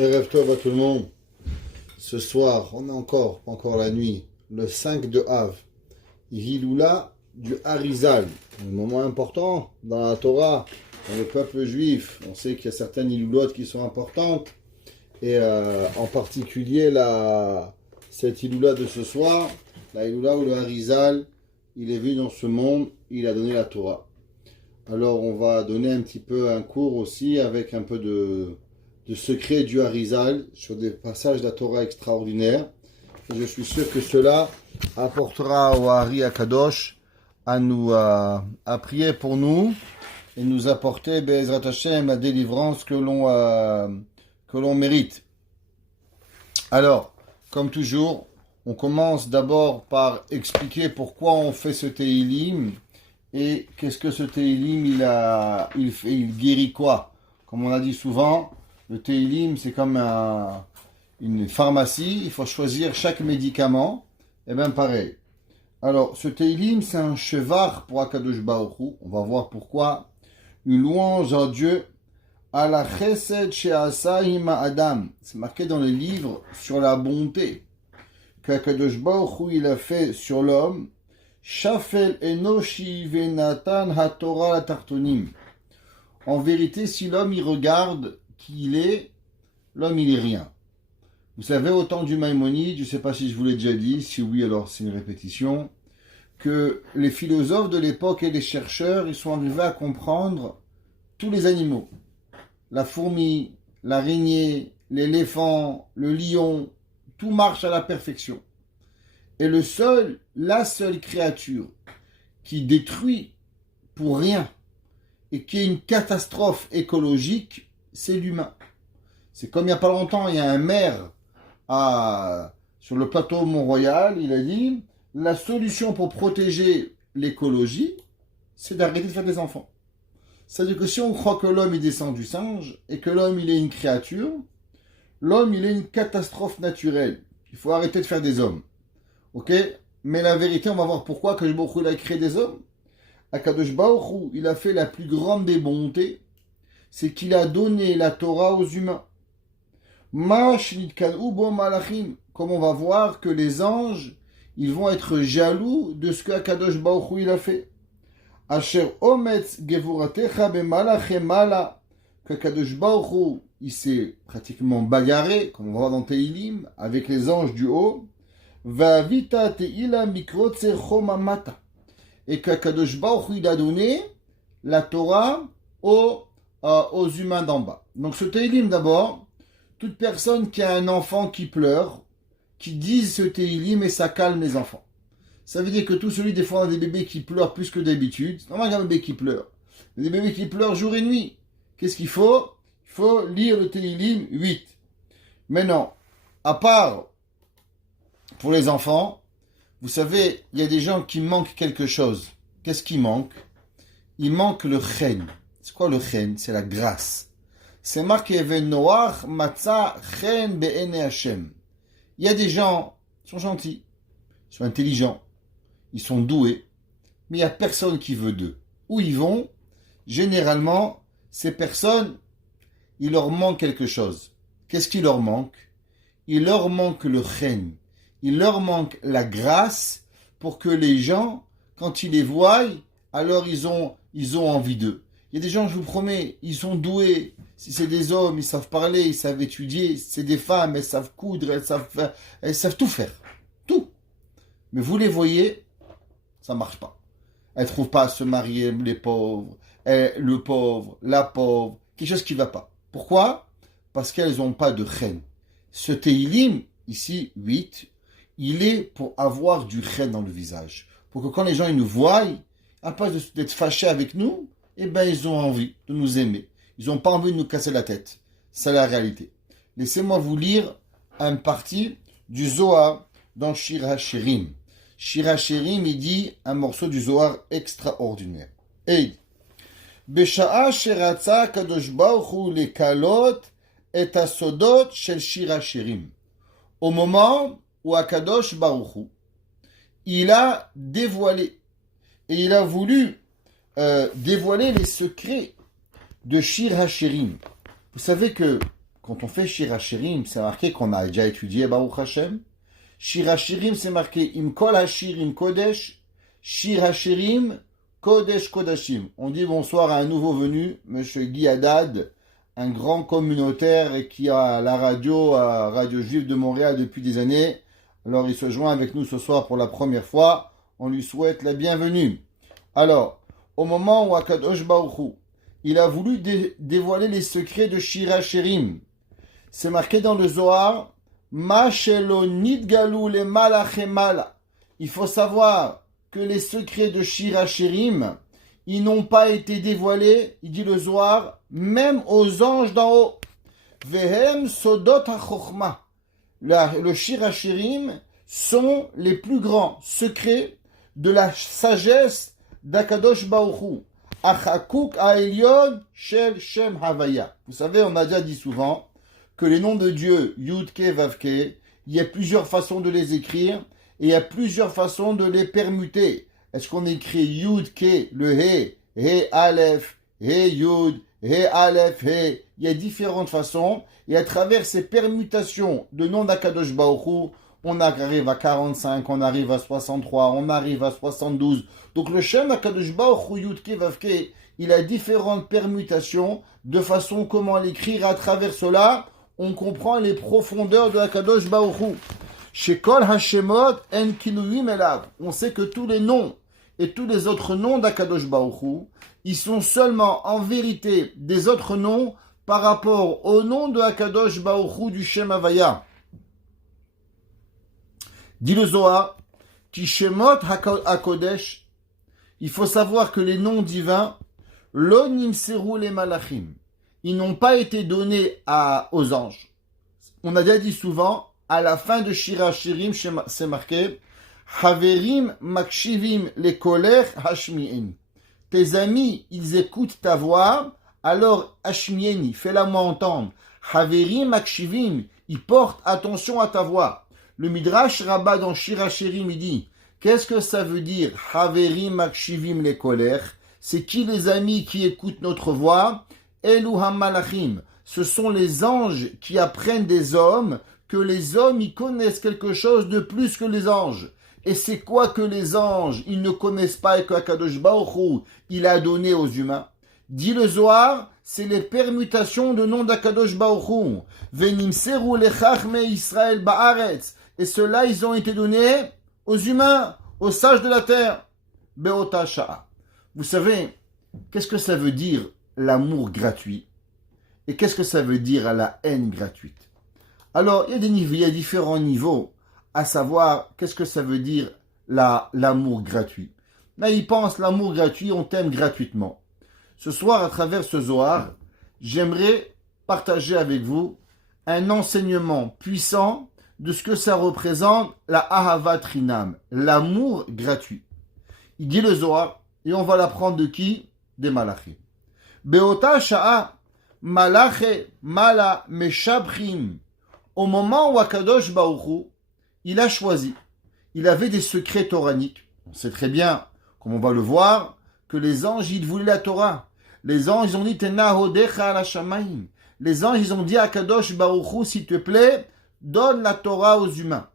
Erev Tov à tout le monde. Ce soir, on est pas encore la nuit, le 5 de Av, Hiloula du Harizal, un moment important dans la Torah, dans le peuple juif. On sait qu'il y a certaines Hiloulotes qui sont importantes, et en particulier cette Hiloula de ce soir, la Hiloula où le Harizal, il est venu dans ce monde, il a donné la Torah. Alors on va donner un petit peu un cours aussi avec un peu de secret du Harizal sur des passages de la Torah extraordinaires. Et je suis sûr que cela apportera au Hari Akadosh à prier pour nous et nous apporter Be'ezrat Hashem la délivrance que l'on mérite. Alors, comme toujours, on commence d'abord par expliquer pourquoi on fait ce Teilim et qu'est-ce que ce Teilim il guérit quoi. Comme on a dit souvent, le Teilim, c'est comme une pharmacie, il faut choisir chaque médicament, et bien pareil. Alors, ce Teilim, c'est un chevar pour Akadosh Baruch Hu, on va voir pourquoi. Une louange à Dieu, à la chesed she'asa ima Adam, c'est marqué dans les livres sur la bonté qu'Akadosh Baruch Hu il a fait sur l'homme, Shafel enoshi venatan haTorah la tartonim. En vérité, si l'homme il regarde qui il est, l'homme il est rien. Vous savez, au temps du Maïmonide, je ne sais pas si je vous l'ai déjà dit, si oui alors c'est une répétition, que les philosophes de l'époque et les chercheurs, ils sont arrivés à comprendre tous les animaux. La fourmi, l'araignée, l'éléphant, le lion, tout marche à la perfection. Et la seule créature qui détruit pour rien et qui est une catastrophe écologique, c'est l'humain. C'est comme il n'y a pas longtemps, il y a un maire sur le plateau Mont-Royal, il a dit, la solution pour protéger l'écologie, c'est d'arrêter de faire des enfants. C'est-à-dire que si on croit que l'homme il descend du singe et que l'homme il est une créature, l'homme il est une catastrophe naturelle. Il faut arrêter de faire des hommes. Ok? Mais la vérité, on va voir pourquoi Akadosh Baruch Hu il a créé des hommes. Akadosh Baruch Hu, il a fait la plus grande des bontés, c'est qu'il a donné la Torah aux humains. Comme on va voir que les anges, ils vont être jaloux de ce que Akadosh Baruch Hu il a fait. Asher ometz gevuratecha bemalachemala, qu'Akadosh Baruch Hu il s'est pratiquement bagarré, comme on va voir dans Teilim, avec les anges du haut. Va vita teila mikrotse chomamata, et qu'Akadosh Baruch Hu il a donné la Torah aux humains d'en bas. Donc ce Teilim d'abord, toute personne qui a un enfant qui pleure, qui dise ce Teilim et ça calme les enfants. Ça veut dire que tout celui, des fois on a des bébés qui pleurent plus que d'habitude. C'est normal qu'il y a un bébé qui pleure. Des bébés qui pleurent jour et nuit. Qu'est-ce qu'il faut? Il faut lire le Teilim 8. Maintenant, à part pour les enfants, vous savez, il y a des gens qui manquent quelque chose. Qu'est-ce qui manque? Il manque le chen. C'est quoi le chen? C'est la grâce. C'est marqué Venoach Matza Chen Be'ene Hashem. Il y a des gens qui sont gentils, ils sont intelligents, ils sont doués, mais il n'y a personne qui veut d'eux. Où ils vont, généralement, ces personnes, il leur manque quelque chose. Qu'est-ce qui leur manque? Il leur manque le chen. Il leur manque la grâce pour que les gens, quand ils les voient, alors ils ont envie d'eux. Il y a des gens, je vous promets, ils sont doués. Si c'est des hommes, ils savent parler, ils savent étudier. Si c'est des femmes, elles savent coudre, elles savent tout faire. Tout. Mais vous les voyez, ça marche pas. Elles ne trouvent pas à se marier, les pauvres, le pauvre, la pauvre, quelque chose qui ne va pas. Pourquoi? Parce qu'elles n'ont pas de chen. Ce Teilim, ici, 8, il est pour avoir du chen dans le visage. Pour que quand les gens ils nous voient, à place d'être fâchés avec nous, eh ben ils ont envie de nous aimer. Ils n'ont pas envie de nous casser la tête. C'est la réalité. Laissez-moi vous lire un parti du Zohar dans Shir HaShirim. Shir HaShirim, il dit un morceau du Zohar extraordinaire. Et il dit Besha'a sheratza kadosh baruch hu lekalot et asodot shel Shir HaShirim. Au moment où Akadosh Baruch Hu, il a dévoilé et il a voulu dévoiler les secrets de Shir HaShirim. Vous savez que quand on fait Shir HaShirim, c'est marqué qu'on a déjà étudié Baruch Hashem. Shir HaShirim, c'est marqué Im Kol HaShirim Kodesh, Shir HaShirim Kodesh Kodashim. On dit bonsoir à un nouveau venu, Monsieur Guy Haddad, un grand communautaire et qui a la radio Juive de Montréal depuis des années. Alors il se joint avec nous ce soir pour la première fois. On lui souhaite la bienvenue. Alors, au moment où Akadosh Baruch Hu, il a voulu dévoiler les secrets de Shir HaShirim, c'est marqué dans le Zohar, Ma shelo nidgalu le malachemala. Il faut savoir que les secrets de Shir HaShirim, ils n'ont pas été dévoilés, il dit le Zohar, même aux anges d'en haut. Vehem sodot ha-chokhma. Le Shir HaShirim sont les plus grands secrets de la sagesse d'Akadosh Baruch Hu. Achakuk ha'elyon shel Shem Havaya. Vous savez, on a déjà dit souvent que les noms de Dieu, Yud-Ke, Vav-Ke, il y a plusieurs façons de les écrire et il y a plusieurs façons de les permuter. Est-ce qu'on écrit Yud-Ke, le He, He Aleph, He Yud, He Aleph, He? Il y a différentes façons et à travers ces permutations de noms d'Akadosh Baruch Hu, on arrive à 45, on arrive à 63, on arrive à 72. Donc le Shem Akadosh Baruch Hu Yud-Ke Vav-Ke, il a différentes permutations de façon comment l'écrire. À travers cela, on comprend les profondeurs de Akadosh Baruch Hu. Chez Kol Hashemot En Kiluyim Elav. On sait que tous les noms et tous les autres noms d'Akadosh Baruch Hu, ils sont seulement en vérité des autres noms par rapport au nom de Akadosh Baruch Hu du Shem Havaya. Dit le Zohar, Ki Shemot HaKodesh, il faut savoir que les noms divins, Lo Nimseru le Malachim, ils n'ont pas été donnés aux anges. On a déjà dit souvent, à la fin de Shir HaShirim, c'est marqué, Haverim Makshivim le Koler Hashmi'en. Tes amis, ils écoutent ta voix, alors Hashmi'eni, fais-la-moi entendre. Haverim Makshivim, ils portent attention à ta voix. Le Midrash Rabbah dans Shir HaShirim, il dit, qu'est-ce que ça veut dire Haverim Makshivim le Koler? C'est qui les amis qui écoutent notre voix? Elu HaMalachim, ce sont les anges qui apprennent des hommes que les hommes ils connaissent quelque chose de plus que les anges. Et c'est quoi que les anges ils ne connaissent pas et que Akadosh Baruch Hu il a donné aux humains? Dit le Zohar, c'est les permutations de noms d'Akadosh Baruch Hu. Venimseru lechachme Israël ba'aretz. Et ceux-là ils ont été donnés aux humains, aux sages de la terre. Be'ota sha'a. Vous savez, qu'est-ce que ça veut dire l'amour gratuit? Et qu'est-ce que ça veut dire la haine gratuite? Alors, il y a des niveaux, il y a différents niveaux, à savoir qu'est-ce que ça veut dire l'amour gratuit. Là, il pense l'amour gratuit, on t'aime gratuitement. Ce soir, à travers ce Zohar, j'aimerais partager avec vous un enseignement puissant de ce que ça représente la Ahavat Rinam, l'amour gratuit. Il dit le Zohar, et on va l'apprendre de qui? Des Malachim. Beota sha'a malache mala meshabrim. Au moment où Akadosh Baruch Hu, il a choisi, il avait des secrets toraniques. On sait très bien, comme on va le voir, que les anges, ils voulaient la Torah. Les anges, ils ont dit, Tena hodecha ala shamayim. Les anges, ils ont dit à Akadosh Baruch Hu, s'il te plaît, donne la Torah aux humains.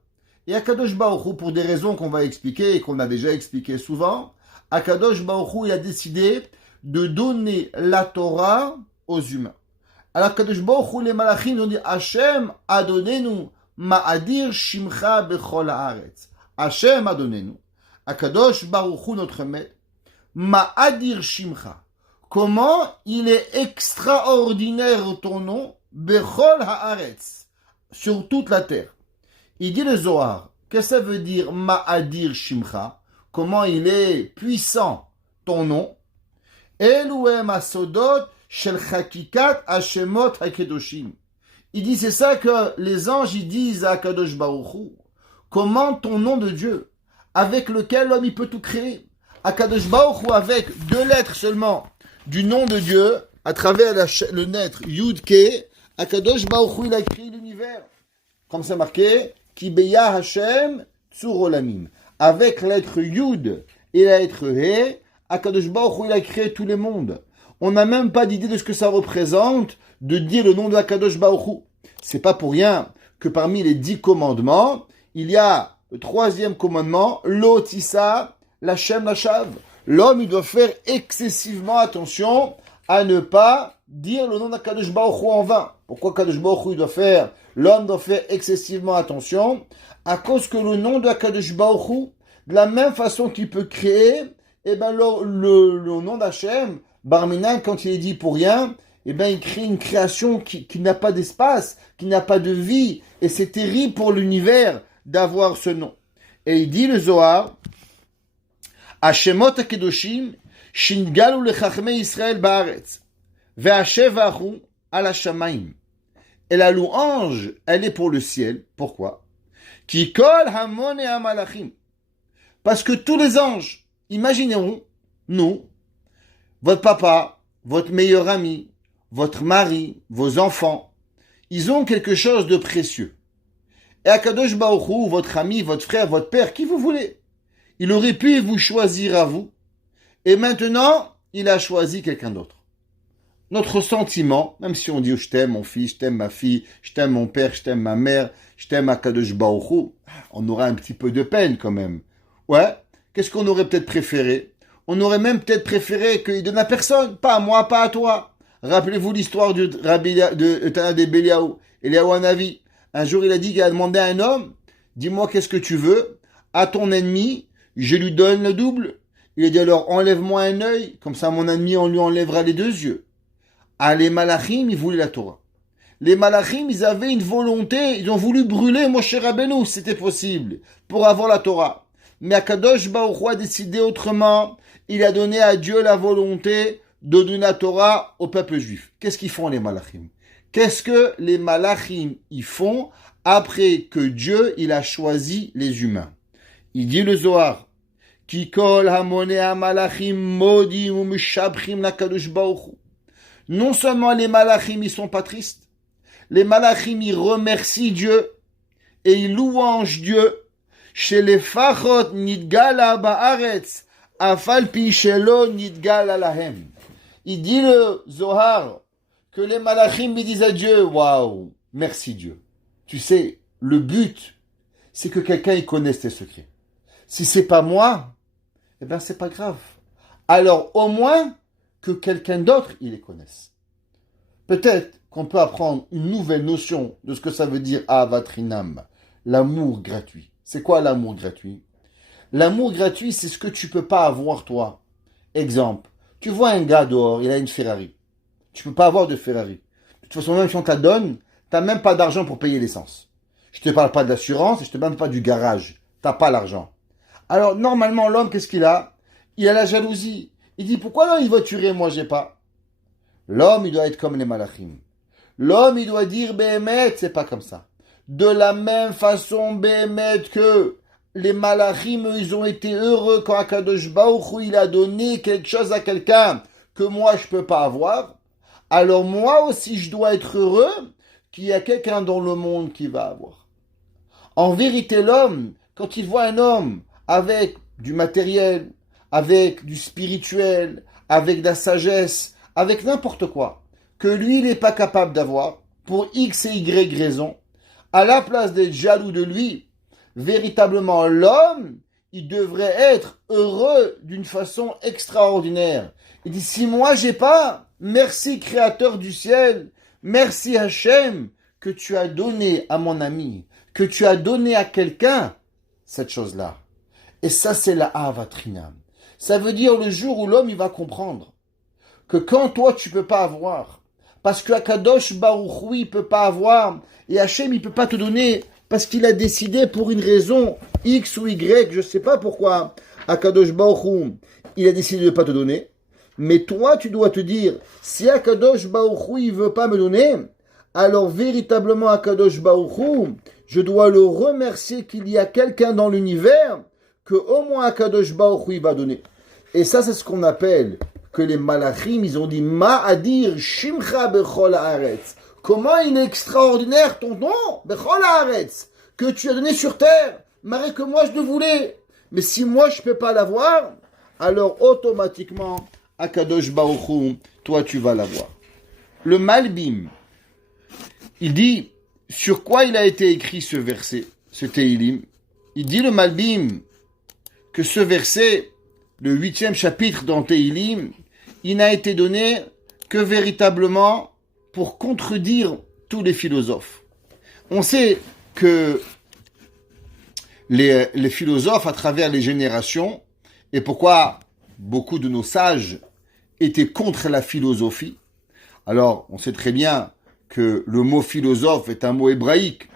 Et Akadosh Baruch Hu, pour des raisons qu'on va expliquer et qu'on a déjà expliqué souvent, Akadosh Baruch Hu, il a décidé de donner la Torah aux humains. Alors Akadosh Baruch Hu, les malachim ont dit, Hashem adonenu ma'adir shimcha bechol haaretz. Hashem adonenu. Akadosh Baruch Hu, notre maître, ma'adir shimcha. Comment il est extraordinaire ton nom, bechol haaretz, sur toute la terre. Il dit le Zohar, qu'est-ce que ça veut dire ma'adir shimcha? Comment il est puissant ton nom. Elouem asodot shel chakikat hashemot hakedoshim. Il dit, c'est ça que les anges ils disent à Akadosh Baruch Hu. Comment ton nom de Dieu, avec lequel l'homme il peut tout créer. Akadosh Baruch Hu, avec 2 lettres seulement du nom de Dieu, à travers le lettre Yud-Ke, Akadosh Baruch Hu il a créé l'univers. Comme c'est marqué, Ki beya Hashem tzur olamim. Avec la lettre Yud et la lettre He, Akadosh Baruch Hu il a créé tous les mondes. On n'a même pas d'idée de ce que ça représente de dire le nom de Akadosh Baruch Hu. C'est pas pour rien que parmi les 10 commandements, il y a le 3e commandement, l'otissa, l'Hashem, l'Ashav. L'homme, il doit faire excessivement attention à ne pas dire le nom d'Akadosh Baruch Hu en vain. Pourquoi Akadosh Baruch Hu l'homme doit faire excessivement attention? À cause que le nom d'Akadosh Baruch Hu, de la même façon qu'il peut créer, eh ben le nom d'Hachem, Barminan, quand il est dit pour rien, eh ben il crée une création qui n'a pas d'espace, qui n'a pas de vie, et c'est terrible pour l'univers d'avoir ce nom. Et il dit le Zohar, Hashemot HaKedoshim, Shingalu lechachmei Israël ba'aretz, ve'ashevahu ala shamayim. Et la louange, elle est pour le ciel. Pourquoi? Ki kol hamon et hamalachim. Parce que tous les anges, imaginons, nous, votre papa, votre meilleur ami, votre mari, vos enfants, ils ont quelque chose de précieux. Et Akadosh Baruch Hu, votre ami, votre frère, votre père, qui vous voulez, il aurait pu vous choisir à vous. Et maintenant, il a choisi quelqu'un d'autre. Notre sentiment, même si on dit je t'aime mon fils, je t'aime ma fille, je t'aime mon père, je t'aime ma mère, je t'aime Akadosh Baruch Hu, on aura un petit peu de peine quand même. Ouais, qu'est-ce qu'on aurait peut-être préféré? On aurait même peut-être préféré qu'il donne à personne, pas à moi, pas à toi. Rappelez-vous l'histoire de Tana de Beliaou, Eliaou Hanavi. Un jour, il a dit qu'il a demandé à un homme, dis-moi qu'est-ce que tu veux, à ton ennemi, je lui donne le double. Il a dit alors, enlève-moi un œil, comme ça mon ennemi, on lui enlèvera les 2 yeux. Ah, les Malachim, ils voulaient la Torah. Les Malachim, ils avaient une volonté, ils ont voulu brûler Moshe Rabbeinu, si c'était possible, pour avoir la Torah. Mais Akadosh Baruch Hu a décidé autrement. Il a donné à Dieu la volonté de donner la Torah au peuple juif. Qu'est-ce qu'ils font les Malachim? Qu'est-ce que les Malachim ils font après que Dieu il a choisi les humains? Il dit le Zohar, Ki kol hamonei hamalachim modim u'mishabchim lakadosh Baruch Hu. Non seulement les Malachim ils sont pas tristes, les Malachim ils remercient Dieu et ils louangent Dieu. Chez les fachot nidgala ba'aretz afal pi shelo nidgala lahem. Il dit le Zohar que les Malachim ils disent à Dieu, waouh, merci Dieu. Tu sais, le but, c'est que quelqu'un il connaisse tes secrets. Si c'est pas moi, eh ben c'est pas grave. Alors au moins que quelqu'un d'autre il les connaisse. Peut-être qu'on peut apprendre une nouvelle notion de ce que ça veut dire avatrinam, l'amour gratuit. C'est quoi l'amour gratuit? L'amour gratuit, c'est ce que tu peux pas avoir toi. Exemple, tu vois un gars dehors, il a une Ferrari. Tu peux pas avoir de Ferrari. De toute façon, même si on te la donne, t'as même pas d'argent pour payer l'essence. Je te parle pas de l'assurance, et je te parle pas du garage. T'as pas l'argent. Alors, normalement, l'homme, qu'est-ce qu'il a? Il a la jalousie. Il dit, pourquoi là, il va tuer, moi, j'ai pas? L'homme, il doit être comme les Malachim. L'homme, il doit dire, Béhémet, c'est pas comme ça. De la même façon, Béhémet, que les Malachim, ils ont été heureux quand Akadosh Baruch Hu, il a donné quelque chose à quelqu'un que moi, je peux pas avoir. Alors moi aussi, je dois être heureux qu'il y a quelqu'un dans le monde qui va avoir. En vérité, l'homme, quand il voit un homme avec du matériel, avec du spirituel, avec de la sagesse, avec n'importe quoi, que lui, il n'est pas capable d'avoir, pour X et Y raisons, à la place d'être jaloux de lui, véritablement l'homme, il devrait être heureux d'une façon extraordinaire. Il dit, si moi j'ai pas, merci Créateur du ciel, merci Hachem, que tu as donné à mon ami, que tu as donné à quelqu'un cette chose-là. Et ça, c'est la Avatrinam. Ça veut dire le jour où l'homme il va comprendre que quand toi tu peux pas avoir, parce que Akadosh Baruch Hu il peut pas avoir, et Hachem il peut pas te donner, parce qu'il a décidé pour une raison X ou Y, je sais pas pourquoi, Akadosh Baruch Hu, il a décidé de pas te donner, mais toi tu dois te dire, si Akadosh Baruch Hu il veut pas me donner, alors véritablement Akadosh Baruch Hu, je dois le remercier qu'il y a quelqu'un dans l'univers que au moins Akadosh Baruch Hu il va donner. Et ça c'est ce qu'on appelle que les Malachim, ils ont dit Ma'adir Shimcha Bechol Haaretz. Comment il est extraordinaire ton nom, Bechol Haaretz, que tu as donné sur terre, malgré que moi je le voulais. Mais si moi je ne peux pas l'avoir, alors automatiquement Akadosh Baruch Hu, toi tu vas l'avoir. Le Malbim, il dit sur quoi il a été écrit ce verset, ce Teilim. Il dit le Malbim que ce verset, le 8e chapitre dans Teilim, il n'a été donné que véritablement pour contredire tous les philosophes. On sait que les philosophes à travers les générations, et pourquoi beaucoup de nos sages étaient contre la philosophie. Alors, on sait très bien que le mot philosophe est un mot hébraïque.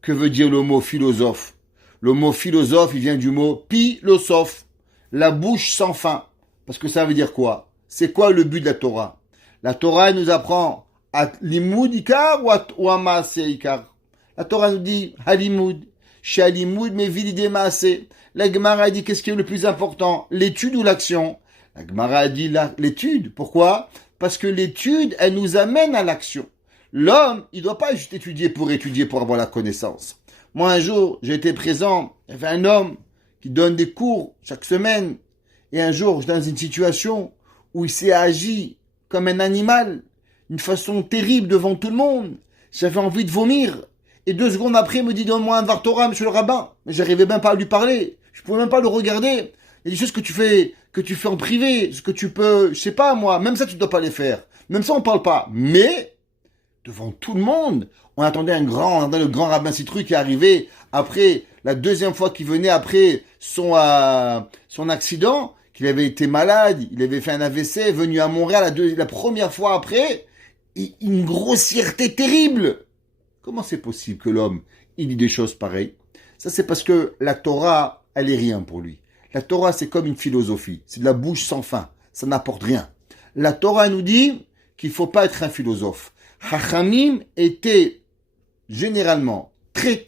Que veut dire le mot philosophe? Le mot philosophe, il vient du mot philosophe, la bouche sans fin. Parce que ça veut dire quoi? C'est quoi le but de la Torah? La Torah, elle nous apprend à l'imoud ikar ou à maase ikar. La Torah nous dit halimoud, shalimoud mais vilide maase. La Gemara dit qu'est-ce qui est le plus important? L'étude ou l'action? La Gemara dit l'étude. Pourquoi? Parce que l'étude, elle nous amène à l'action. L'homme, il ne doit pas juste étudier pour avoir la connaissance. Moi, un jour, j'ai été présent, il y avait un homme qui donne des cours chaque semaine. Et un jour, j'étais dans une situation où il s'est agi comme un animal, d'une façon terrible devant tout le monde. J'avais envie de vomir. Et 2 secondes après, il me dit, donne-moi un Dvar Torah, monsieur le rabbin. Mais j'arrivais même pas à lui parler. Je pouvais même pas le regarder. Il y a des choses que tu fais en privé, ce que tu peux, je sais pas moi, même ça tu ne dois pas les faire. Même ça on parle pas. Mais, devant tout le monde, on attendait le grand rabbin Citru qui est arrivé après, la 2e fois qu'il venait après son accident, qu'il avait été malade, il avait fait un AVC, venu à Montréal la première fois après, une grossièreté terrible. Comment c'est possible que l'homme, il dit des choses pareilles? Ça c'est parce que la Torah, elle est rien pour lui. La Torah, c'est comme une philosophie. C'est de la bouche sans fin. Ça n'apporte rien. La Torah nous dit qu'il ne faut pas être un philosophe. Chachamim était généralement très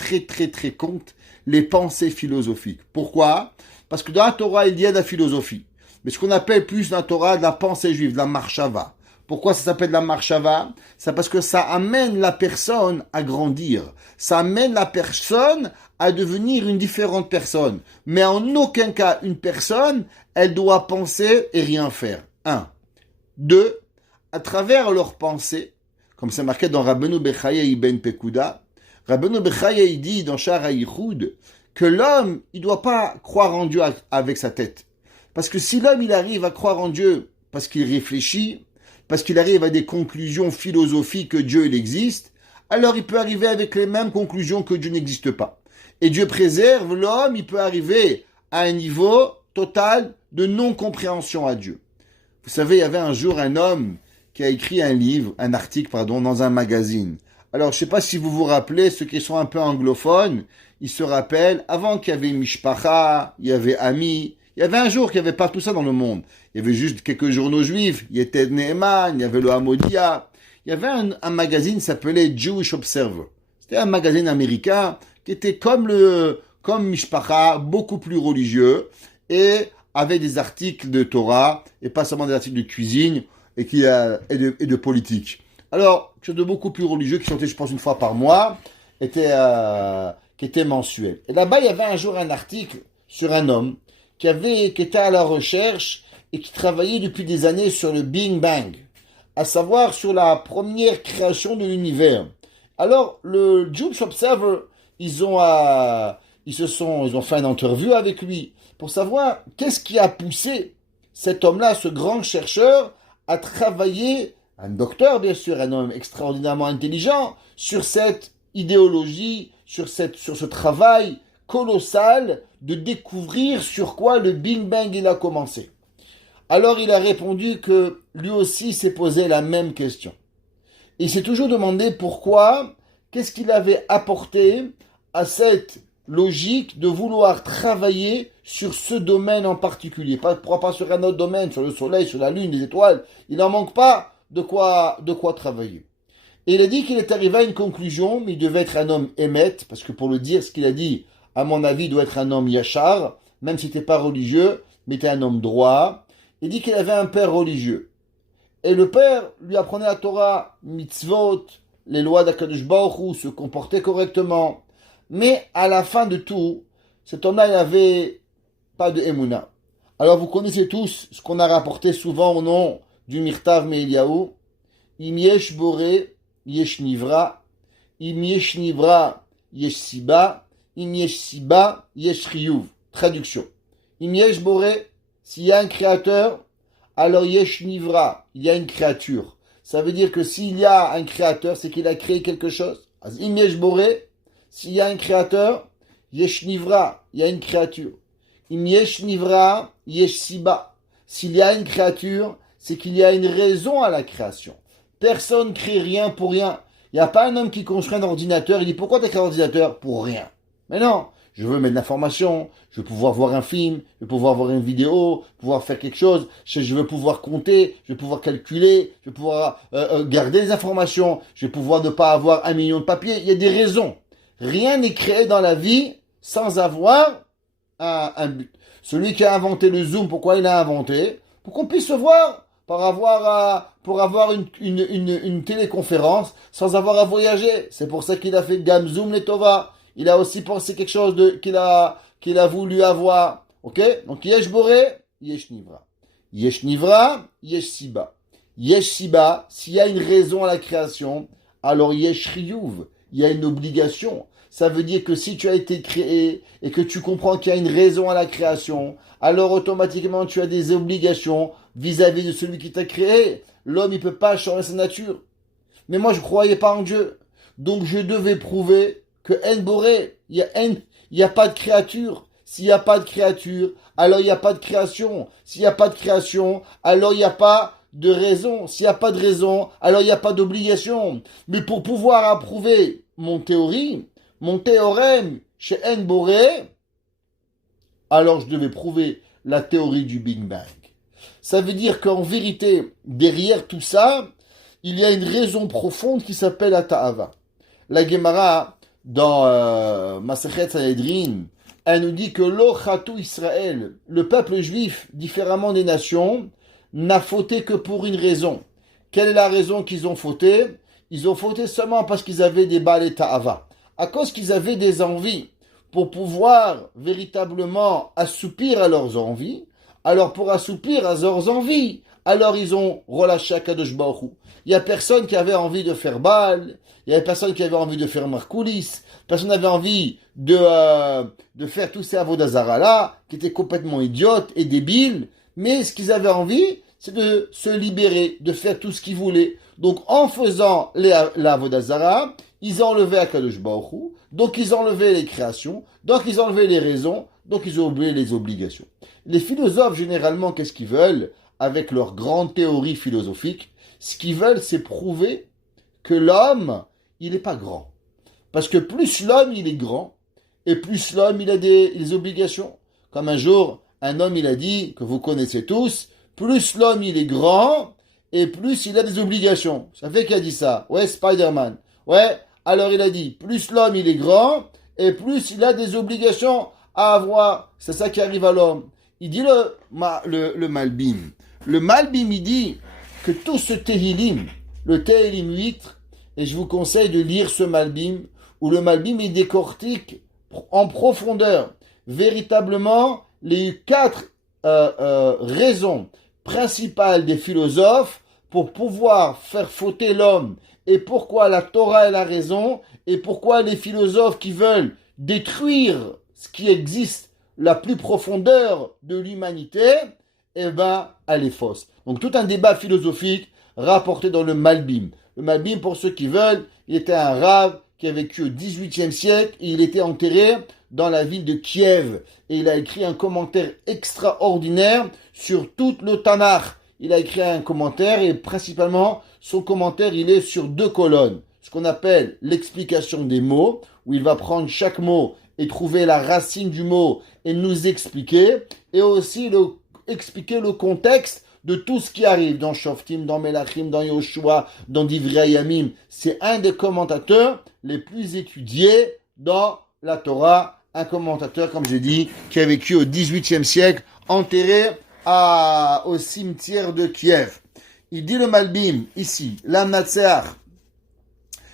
contre les pensées philosophiques. Pourquoi? Parce que dans la Torah, il y a de la philosophie. Mais ce qu'on appelle plus dans la Torah de la pensée juive, de la marshava. Pourquoi ça s'appelle la marshava? C'est parce que ça amène la personne à grandir. Ça amène la personne à devenir une différente personne. Mais en aucun cas, une personne, elle doit penser et rien faire. 1. 2. À travers leurs pensées, comme c'est marqué dans Rabbeinu Bechaye Ibn Pekuda, Rabbeinu Bechaye dit dans Sha'ar HaYichud que l'homme, il ne doit pas croire en Dieu avec sa tête. Parce que si l'homme, il arrive à croire en Dieu parce qu'il réfléchit, parce qu'il arrive à des conclusions philosophiques que Dieu il existe, alors il peut arriver avec les mêmes conclusions que Dieu n'existe pas. Et Dieu préserve l'homme, il peut arriver à un niveau total de non-compréhension à Dieu. Vous savez, il y avait un jour un homme qui a écrit un article, dans un magazine. Alors, je ne sais pas si vous vous rappelez, ceux qui sont un peu anglophones, ils se rappellent, avant qu'il y avait Mishpacha, il y avait Ami, il y avait un jour qu'il n'y avait pas tout ça dans le monde. Il y avait juste quelques journaux juifs, il y avait Ne'eman, il y avait le Hamodia. Il y avait un magazine qui s'appelait Jewish Observer. C'était un magazine américain qui était comme Mishpacha, beaucoup plus religieux, et avec des articles de Torah, et pas seulement des articles de cuisine, et de politique. Alors, quelque chose de beaucoup plus religieux, qui sortait, je pense, une fois par mois, qui était mensuel. Et là-bas, il y avait un jour un article sur un homme qui était à la recherche et qui travaillait depuis des années sur le Big Bang, à savoir sur la première création de l'univers. Alors, le Jewish Observer, ils ont fait une interview avec lui pour savoir qu'est-ce qui a poussé cet homme-là, ce grand chercheur, à travailler, un docteur bien sûr, un homme extraordinairement intelligent, sur cette idéologie, sur ce travail colossal de découvrir sur quoi le Big Bang il a commencé. Alors il a répondu que lui aussi s'est posé la même question. Il s'est toujours demandé pourquoi, qu'est-ce qu'il avait apporté à cette logique de vouloir travailler sur ce domaine en particulier. Pas sur un autre domaine, sur le soleil, sur la lune, les étoiles. Il n'en manque pas de quoi travailler. Et il a dit qu'il est arrivé à une conclusion, mais il devait être un homme émet, parce que pour le dire, ce qu'il a dit, à mon avis, il doit être un homme yachar, même s'il n'était pas religieux, mais était un homme droit. Il dit qu'il avait un père religieux. Et le père lui apprenait la Torah, mitzvot, les lois d'Akadosh Baruch Hu, se comporter correctement. Mais à la fin de tout, cet homme-là, il n'avait pas de Emouna. Alors vous connaissez tous ce qu'on a rapporté souvent au nom du Mirtav Meiliaou. Im yesh boré, yesh nivra. Im yesh nivra, yesh siba. Im yesh siba, yesh riyuv. Traduction. Im yesh boré, s'il y a un créateur, alors yesh nivra, il y a une créature. Ça veut dire que s'il y a un créateur, c'est qu'il a créé quelque chose. Im yesh boré, s'il y a un créateur, yesh nivra, il y a une créature. Im yesh nivra, yesh siba. S'il y a une créature, c'est qu'il y a une raison à la création. Personne ne crée rien pour rien. Il n'y a pas un homme qui construit un ordinateur, il dit pourquoi tu as créé un ordinateur? Pour rien. Mais non, je veux mettre de l'information, je veux pouvoir voir un film, je veux pouvoir voir une vidéo, pouvoir faire quelque chose, je veux pouvoir compter, je veux pouvoir calculer, je veux pouvoir garder les informations, je veux pouvoir ne pas avoir 1 million de papiers. Il y a des raisons. Rien n'est créé dans la vie sans avoir un but. Celui qui a inventé le Zoom, pourquoi il l'a inventé? Pour qu'on puisse se voir, pour avoir une téléconférence sans avoir à voyager. C'est pour ça qu'il a fait Gam Zoom Letova. Il a aussi pensé quelque chose qu'il a voulu avoir. Ok? Donc Yesh Boré, Yesh Nivra. Yesh Nivra, Yesh Siba. Yesh Siba, s'il y a une raison à la création, alors Yesh Riyuv, il y a une obligation. Ça veut dire que si tu as été créé et que tu comprends qu'il y a une raison à la création, alors automatiquement tu as des obligations vis-à-vis de celui qui t'a créé. L'homme, il peut pas changer sa nature. Mais moi, je croyais pas en Dieu. Donc, je devais prouver que En Boré, il y a pas de créature. S'il n'y a pas de créature, alors il n'y a pas de création. S'il n'y a pas de création, alors il n'y a pas de raison. S'il n'y a pas de raison, alors il n'y a pas d'obligation. Mais pour pouvoir approuver mon théorème chez En Boré, alors je devais prouver la théorie du Big Bang. Ça veut dire qu'en vérité, derrière tout ça, il y a une raison profonde qui s'appelle la Ta'ava. La Gemara, dans Masechet Sanhedrin, elle nous dit que lo chatou Israël, le peuple juif, différemment des nations, n'a fauté que pour une raison. Quelle est la raison qu'ils ont fauté? Ils ont fauté seulement parce qu'ils avaient des balais Ta'ava. À cause qu'ils avaient des envies pour pouvoir véritablement assoupir à leurs envies. Alors pour assoupir à leurs envies, alors ils ont relâché Akadosh Baruch Hu. Il y a personne qui avait envie de faire Baal, il y avait personne qui avait envie de faire Markoulis, personne n'avait envie de faire tous ces avodazara là, qui étaient complètement idiotes et débiles, mais ce qu'ils avaient envie, c'est de se libérer, de faire tout ce qu'ils voulaient. Donc en faisant l'avodazara, ils ont enlevé Akadosh Baruch Hu, donc ils ont enlevé les créations, donc ils ont enlevé les raisons, donc ils ont oublié les obligations. Les philosophes, généralement, qu'est-ce qu'ils veulent avec leur grande théorie philosophique? Ce qu'ils veulent, c'est prouver que l'homme, il n'est pas grand. Parce que plus l'homme, il est grand, et plus l'homme, il a des obligations. Comme un jour, un homme, il a dit, que vous connaissez tous, plus l'homme, il est grand, et plus il a des obligations. Ça fait qui a dit ça? Ouais, Spider-Man. Ouais, alors il a dit, plus l'homme, il est grand, et plus il a des obligations à avoir. C'est ça qui arrive à l'homme. Il dit le Malbim. Le Malbim, il dit que tout ce Tehillim, le Tehillim 8, et je vous conseille de lire ce Malbim, où le Malbim, il décortique en profondeur, véritablement, les 4 raisons principales des philosophes pour pouvoir faire fauter l'homme, et pourquoi la Torah est la raison, et pourquoi les philosophes qui veulent détruire ce qui existe, la plus profondeur de l'humanité, eh ben, elle est fausse. Donc tout un débat philosophique rapporté dans le Malbim. Le Malbim, pour ceux qui veulent, il était un rave qui a vécu au XVIIIe siècle et il était enterré dans la ville de Kiev. Et il a écrit un commentaire extraordinaire sur tout le Tanakh. Il a écrit un commentaire et principalement, son commentaire, il est sur 2 colonnes. Ce qu'on appelle l'explication des mots, où il va prendre chaque mot et trouver la racine du mot et nous expliquer, et aussi expliquer le contexte de tout ce qui arrive dans Shoftim, dans Melachim, dans Yoshua, dans Divrei Yamim. C'est un des commentateurs les plus étudiés dans la Torah, un commentateur, comme j'ai dit, qui a vécu au XVIIIe siècle, enterré au cimetière de Kiev. Il dit le Malbim, ici, l'Amnatseach,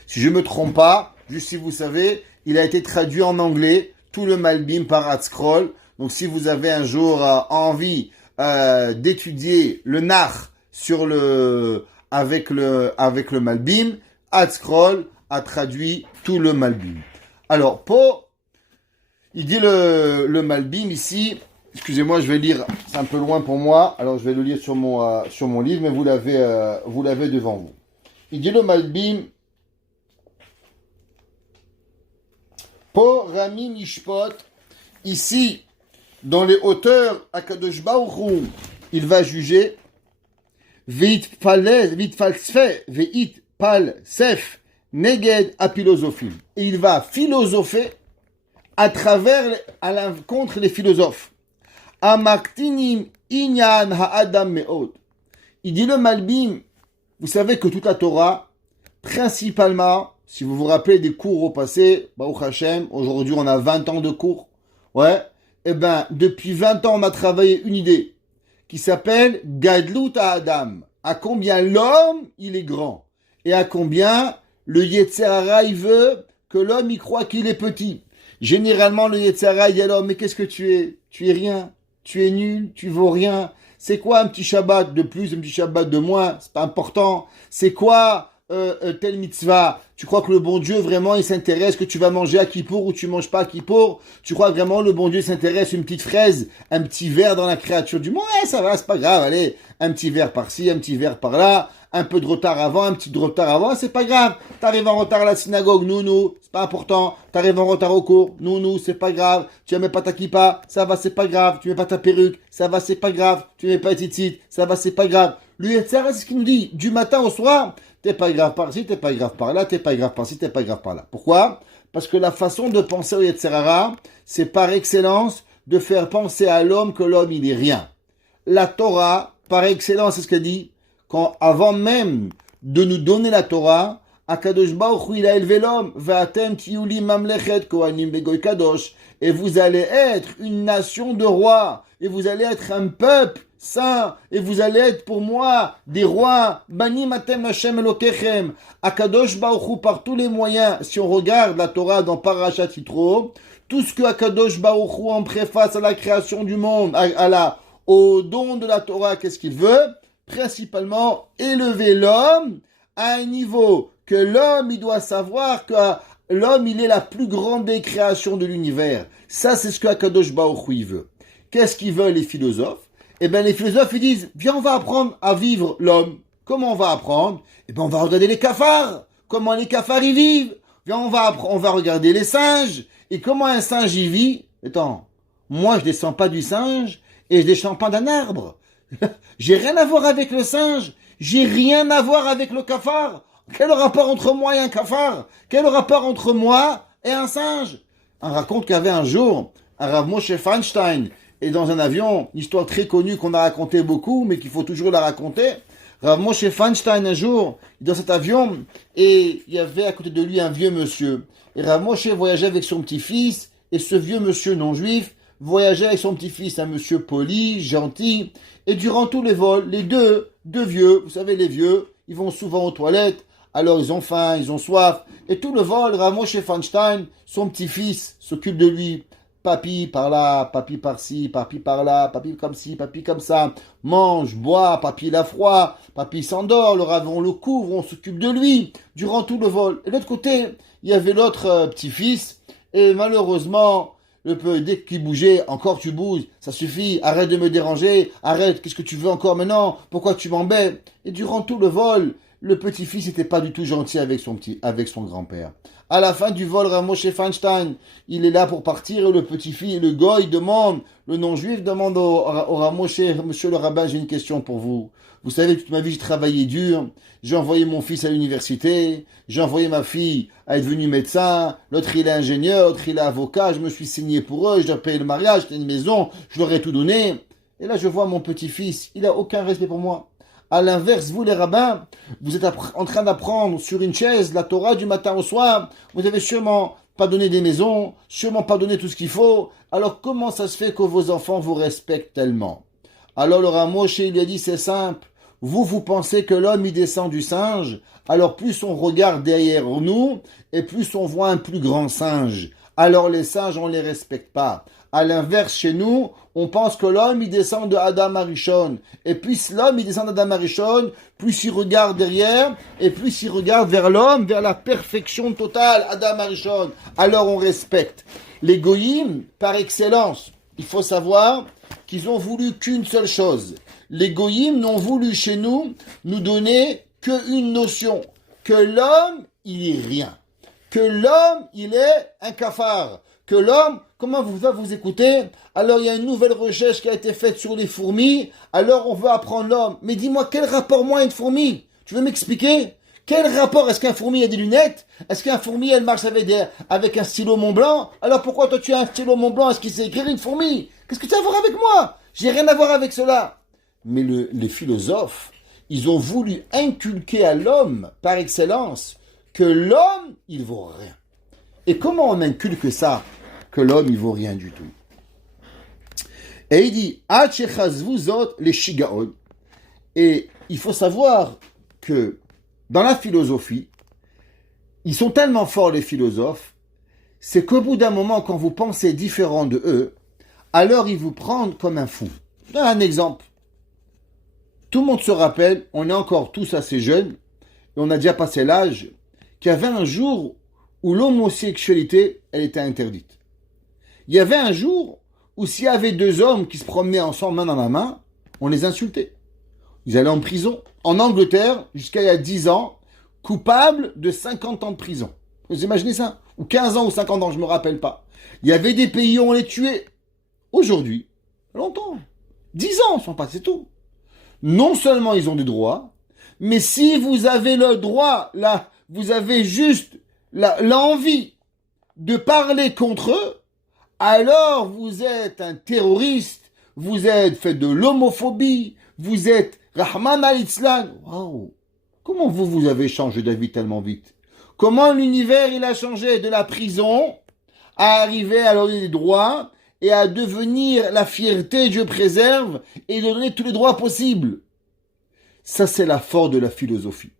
si je ne me trompe pas, juste si vous savez, il a été traduit en anglais, tout le Malbim par Hatzkrol. Donc si vous avez un jour envie d'étudier le nar avec le Malbim, Hatzkrol a traduit tout le Malbim. Alors, il dit le Malbim ici, excusez-moi, je vais lire, c'est un peu loin pour moi, alors je vais le lire sur mon livre, mais vous l'avez devant vous. Il dit le Malbim, Po Rami Mishpot, ici, dans les hauteurs, Akadosh Baruch Hu, il va juger, Veit Falsfe, Veit Pal Sef, Neged Apilosophim. Et il va philosopher contre les philosophes. Amaktinim Inyan Ha'adam Me'od. Il dit le Malbim, vous savez que toute la Torah, principalement, si vous vous rappelez des cours au passé, Baruch Hashem, aujourd'hui on a 20 ans de cours, ouais, eh ben, depuis 20 ans on a travaillé une idée qui s'appelle Gadlut Ha'adam. À combien l'homme, il est grand. Et à combien le Yetzer Hara, il veut que l'homme, il croit qu'il est petit. Généralement, le Yetzer Hara, il dit à l'homme, mais qu'est-ce que tu es? Tu es rien. Tu es nul. Tu vaux rien. C'est quoi un petit Shabbat de plus, un petit Shabbat de moins? C'est pas important. C'est quoi telle mitzvah? Tu crois que le bon Dieu, vraiment, il s'intéresse que tu vas manger à Kippour ou tu manges pas à Kippour? Tu crois que vraiment le bon Dieu s'intéresse une petite fraise, un petit verre dans la créature du monde? Ouais, ça va, c'est pas grave, allez. Un petit verre par-ci, un petit verre par-là. Un peu de retard avant, un petit de retard avant, c'est pas grave. T'arrives en retard à la synagogue, nous, c'est pas important. T'arrives en retard au cours, nous, c'est pas grave. Tu mets pas ta kippa, ça va, c'est pas grave. Tu mets pas ta perruque, ça va, c'est pas grave. Tu mets pas ta tzitzit, ça va, c'est pas grave. Lui, c'est ce qu'il nous dit. Du matin au soir, t'es pas grave par-ci, t'es pas grave par-là, t'es pas grave par-ci, t'es pas grave par-là. Pourquoi? Parce que la façon de penser au Yetzer Hara, c'est par excellence de faire penser à l'homme que l'homme, il est rien. La Torah, par excellence, c'est ce qu'elle dit. Avant même de nous donner la Torah, Akadosh Baruch Hu, il a élevé l'homme. Va'atem tiyuli mamlechet kohanim begoy kadosh. Et vous allez être une nation de rois. Et vous allez être un peuple saint. Et vous allez être pour moi des rois. Banim atem Hashem Elokechem. Akadosh Baruch Hu, par tous les moyens, si on regarde la Torah dans Parashat Yitro, tout ce que Akadosh Baruch Hu en préface à la création du monde, au don de la Torah, qu'est-ce qu'il veut? Principalement élever l'homme à un niveau que l'homme, il doit savoir que l'homme, il est la plus grande des créations de l'univers. Ça, c'est ce que Akadosh Baruch Hu, il veut. Qu'est-ce qu'ils veulent les philosophes? Eh bien, les philosophes, ils disent, viens, on va apprendre à vivre l'homme. Comment on va apprendre? Eh bien, on va regarder les cafards. Comment les cafards, ils vivent? Viens, on va regarder les singes. Et comment un singe, il vit? Attends, moi, je descends pas du singe et je descends pas d'un arbre. J'ai rien à voir avec le singe. J'ai rien à voir avec le cafard. Quel rapport entre moi et un cafard? Quel rapport entre moi et un singe? On raconte qu'il y avait un jour un Rav Moshe Feinstein et dans un avion, une histoire très connue qu'on a racontée beaucoup, mais qu'il faut toujours la raconter. Rav Moshe Feinstein un jour, dans cet avion, et il y avait à côté de lui un vieux monsieur. Et Rav Moshe voyageait avec son petit-fils, et ce vieux monsieur non-juif voyageait avec son petit-fils, un monsieur poli, gentil, et durant tous les vols, les deux vieux, vous savez les vieux, ils vont souvent aux toilettes, alors ils ont faim, ils ont soif, et tout le vol, Rav Moshe Feinstein, son petit-fils s'occupe de lui, papy par là, papy par-ci, papy par-là, papy comme ci, papy comme ça, mange, boit, papy il a froid, papy s'endort, le Rav on le couvre, on s'occupe de lui, durant tout le vol. Et de l'autre côté, il y avait l'autre petit-fils, et malheureusement, dès qu'il bougeait, encore tu bouges, ça suffit, arrête de me déranger, arrête, qu'est-ce que tu veux encore maintenant, pourquoi tu m'embêtes? Et durant tout le vol, le petit-fils n'était pas du tout gentil avec son grand-père. À la fin du vol, Rav Moshe Feinstein, il est là pour partir et le petit-fils, le goy demande, le non-juif demande au Rav Moshe, monsieur le rabbin, j'ai une question pour vous. Vous savez, toute ma vie, j'ai travaillé dur, j'ai envoyé mon fils à l'université, j'ai envoyé ma fille à être devenue médecin, l'autre il est ingénieur, l'autre il est avocat, je me suis signé pour eux, je dois payer le mariage, j'ai une maison, je leur ai tout donné. Et là, je vois mon petit-fils, il a aucun respect pour moi. À l'inverse, vous les rabbins, vous êtes en train d'apprendre sur une chaise la Torah du matin au soir, vous avez sûrement pas donné des maisons, sûrement pas donné tout ce qu'il faut, alors comment ça se fait que vos enfants vous respectent tellement? Alors le Rav Moshe, il lui a dit, c'est simple, vous pensez que l'homme il descend du singe, alors plus on regarde derrière nous, et plus on voit un plus grand singe. alors les singes, on ne les respecte pas. À l'inverse, chez nous, on pense que l'homme, il descend de Adam Arishon. Et plus l'homme, il descend d'Adam Arishon, plus il regarde derrière, et plus il regarde vers l'homme, vers la perfection totale, Adam Arishon. Alors on respecte. Les goyim, par excellence, il faut savoir qu'ils ont voulu qu'une seule chose. Les goyim n'ont voulu chez nous donner qu'une notion, que l'homme, il est rien, que l'homme, il est un cafard, que l'homme, comment vous écoutez? Alors il y a une nouvelle recherche qui a été faite sur les fourmis, alors on veut apprendre l'homme. Mais dis-moi, quel rapport moi et une fourmi? Tu veux m'expliquer? Quel rapport? Est-ce qu'un fourmi a des lunettes? Est-ce qu'un fourmi, elle marche avec un stylo Mont-Blanc? Alors pourquoi toi tu as un stylo Mont-Blanc? Est-ce qu'il sait écrire une fourmi? Qu'est-ce que tu as à voir avec moi? J'ai rien à voir avec cela. Mais les philosophes, ils ont voulu inculquer à l'homme, par excellence, que l'homme, il vaut rien. Et comment on inculque ça? Que l'homme, il vaut rien du tout. Et il dit, les shigaon. Et il faut savoir que dans la philosophie, ils sont tellement forts les philosophes, c'est qu'au bout d'un moment, quand vous pensez différent de eux, alors ils vous prennent comme un fou. Je donne un exemple. Tout le monde se rappelle, on est encore tous assez jeunes, et on a déjà passé l'âge, qu'il y avait un jour où l'homosexualité, elle était interdite. Il y avait un jour où s'il y avait deux hommes qui se promenaient ensemble main dans la main, on les insultait. Ils allaient en prison. En Angleterre, jusqu'à il y a 10 ans, coupables de 50 ans de prison. Vous imaginez ça? Ou 15 ans ou 50 ans, je ne me rappelle pas. Il y avait des pays où on les tuait. Aujourd'hui, longtemps, 10 ans sont passés, c'est tout. Non seulement ils ont des droits, mais si vous avez le droit, là, vous avez juste l'envie de parler contre eux, alors vous êtes un terroriste, vous êtes fait de l'homophobie, vous êtes Rahman al-Islam. Waouh! Comment vous avez changé d'avis tellement vite? Comment l'univers il a changé de la prison à arriver à donner des droits et à devenir la fierté, Dieu préserve, et de donner tous les droits possibles? Ça, c'est la force de la philosophie.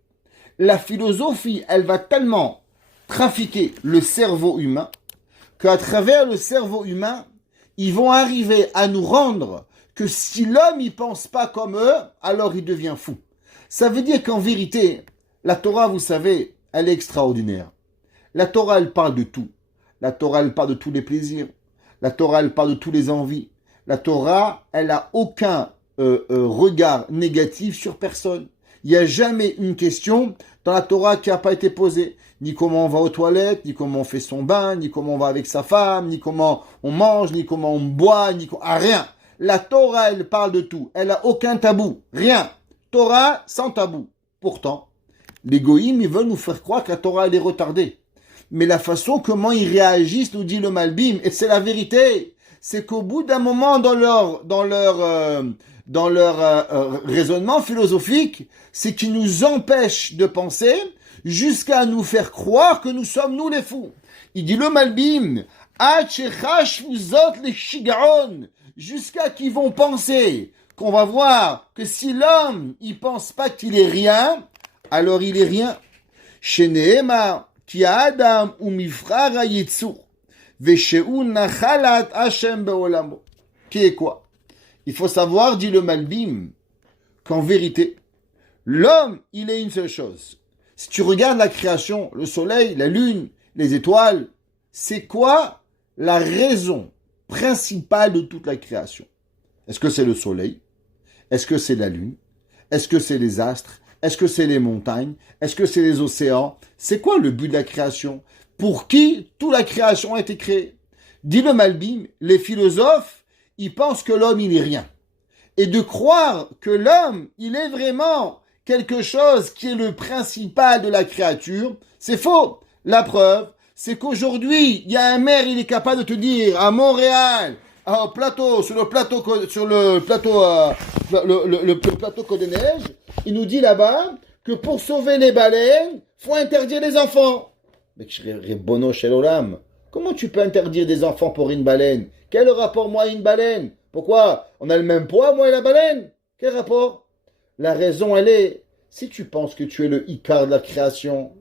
La philosophie, elle va tellement trafiquer le cerveau humain qu'à travers le cerveau humain, ils vont arriver à nous rendre que si l'homme il pense pas comme eux, alors il devient fou. Ça veut dire qu'en vérité, la Torah, vous savez, elle est extraordinaire. La Torah, elle parle de tout. La Torah, elle parle de tous les plaisirs. La Torah, elle parle de tous les envies. La Torah, elle a aucun regard négatif sur personne. Il n'y a jamais une question dans la Torah qui n'a pas été posée. Ni comment on va aux toilettes, ni comment on fait son bain, ni comment on va avec sa femme, ni comment on mange, ni comment on boit, rien. La Torah, elle parle de tout. Elle n'a aucun tabou. Rien. Torah sans tabou. Pourtant, les goïms, ils veulent nous faire croire que la Torah, elle est retardée. Mais la façon comment ils réagissent, nous dit le Malbim, et c'est la vérité, c'est qu'au bout d'un moment dans leur raisonnement philosophique, c'est qu'ils nous empêchent de penser jusqu'à nous faire croire que nous sommes nous les fous. Il dit le Malbim, les shigaon, jusqu'à qu'ils vont penser qu'on va voir que si l'homme il pense pas qu'il est rien, alors il est rien. Sheneema ki adam umifrar hayitzur vesheu nachalat Hashem beolamo. Qui est quoi? Il faut savoir, dit le Malbim, qu'en vérité, l'homme, il est une seule chose. Si tu regardes la création, le soleil, la lune, les étoiles, c'est quoi la raison principale de toute la création? Est-ce que c'est le soleil? Est-ce que c'est la lune? Est-ce que c'est les astres? Est-ce que c'est les montagnes? Est-ce que c'est les océans? C'est quoi le but de la création? Pour qui toute la création a été créée? Dit le Malbim, les philosophes, ils pensent que l'homme, il est rien. Et de croire que l'homme, il est vraiment quelque chose qui est le principal de la créature, c'est faux. La preuve, c'est qu'aujourd'hui, il y a un maire, il est capable de te dire, à Montréal, sur le plateau Côte des Neiges, il nous dit là-bas que pour sauver les baleines, faut interdire les enfants. Mais Bono Shel Olam, comment tu peux interdire des enfants pour une baleine? Quel rapport moi et une baleine? Pourquoi? On a le même poids, moi et la baleine? Quel rapport? La raison, elle est, si tu penses que tu es le Icar de la création,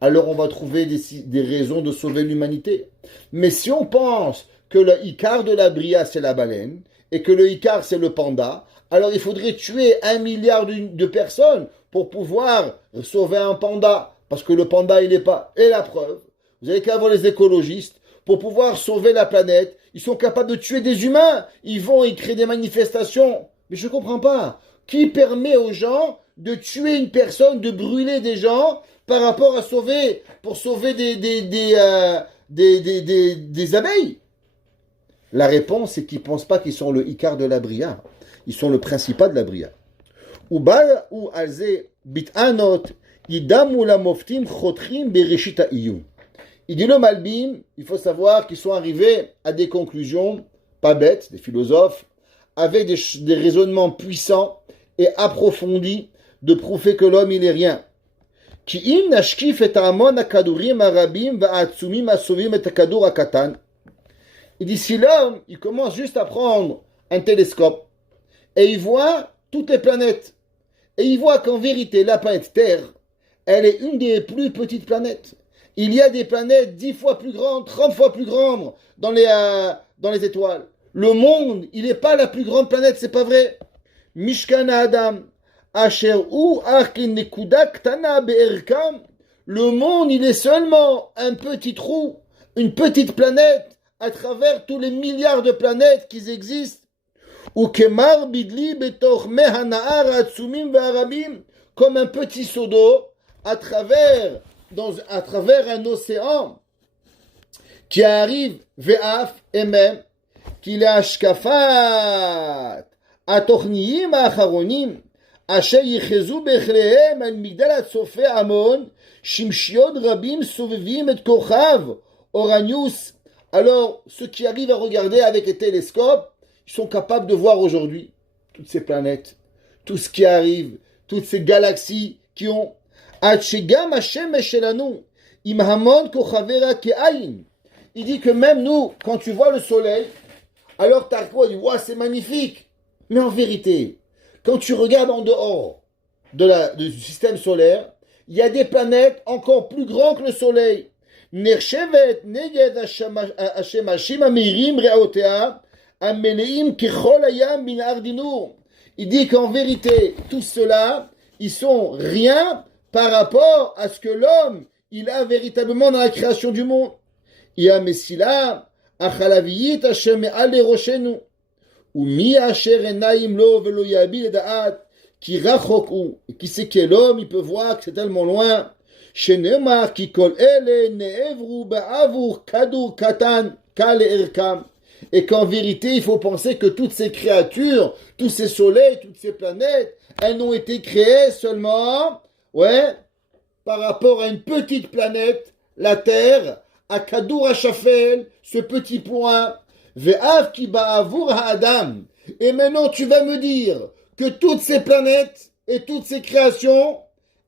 alors on va trouver des raisons de sauver l'humanité. Mais si on pense que le Icare de la Bria, c'est la baleine, et que le Icare, c'est le panda, alors il faudrait tuer 1 milliard de personnes pour pouvoir sauver un panda. Parce que le panda, il n'est pas. Et la preuve, vous avez qu'à voir les écologistes, pour pouvoir sauver la planète, ils sont capables de tuer des humains. Ils créent des manifestations. Mais je ne comprends pas. Qui permet aux gens de tuer une personne, de brûler des gens par rapport à pour sauver des abeilles? La réponse, c'est qu'ils ne pensent pas qu'ils sont le Icare de la Bria. Ils sont le principal de la Bria. Ou alze bit'anot idamu la moftim chotrim bereshit ha'iyum. Il dit le Malbim, il faut savoir qu'ils sont arrivés à des conclusions pas bêtes, des philosophes, avec des raisonnements puissants et approfondis de prouver que l'homme il est rien. Ki im nashkif et amon akadurim arabim va'atsumim asovim et akadur akatan. Il dit si l'homme il commence juste à prendre un télescope et il voit toutes les planètes et il voit qu'en vérité la planète Terre elle est une des plus petites planètes. Il y a des planètes 10 fois plus grandes, 30 fois plus grandes dans les étoiles. Le monde, il n'est pas la plus grande planète, c'est pas vrai. Mishkana Adam, Asher ou Arkin Nekuda Ktana Be'erkam. Le monde, il est seulement un petit trou, une petite planète à travers tous les milliards de planètes qui existent. Ou Kemar Bidli Betoch Mehana'ar Atsumim Ve'arabim, comme un petit seau d'eau à travers un océan qui arrive ve'af et même qu'il est ashkafat atochniim acharonim asher yichezu bechlehem al migdal atsofe amon shimshiod rabim sovevim et kochav oranius. Alors ceux qui arrivent à regarder avec les télescopes, ils sont capables de voir aujourd'hui toutes ces planètes, tout ce qui arrive, toutes ces galaxies qui ont il dit que même nous, quand tu vois le soleil, alors tu as quoi? Tu dis, wow, c'est magnifique. Mais en vérité, quand tu regardes en dehors du système solaire, il y a des planètes encore plus grandes que le soleil. Il dit qu'en vérité, tout cela, ils sont rien par rapport à ce que l'homme, il a véritablement dans la création du monde. Il a Messila, Achalaviyit Hashem Ale Roshenu, ou Mi Asher Enaim Lo Velo Yabil Da'at, qui rachoku, qui sait que l'homme, il peut voir que c'est tellement loin. Shenemar, qui kol ele, ne'evru ba'avur, kadur katan, kale erkam. Et qu'en vérité, il faut penser que toutes ces créatures, tous ces soleils, toutes ces planètes, elles n'ont été créées seulement, par rapport à une petite planète, la Terre, à Kadour Hachafel, ce petit point, Ve'av ki ba'avur ha'adam. Et maintenant, tu vas me dire que toutes ces planètes et toutes ces créations,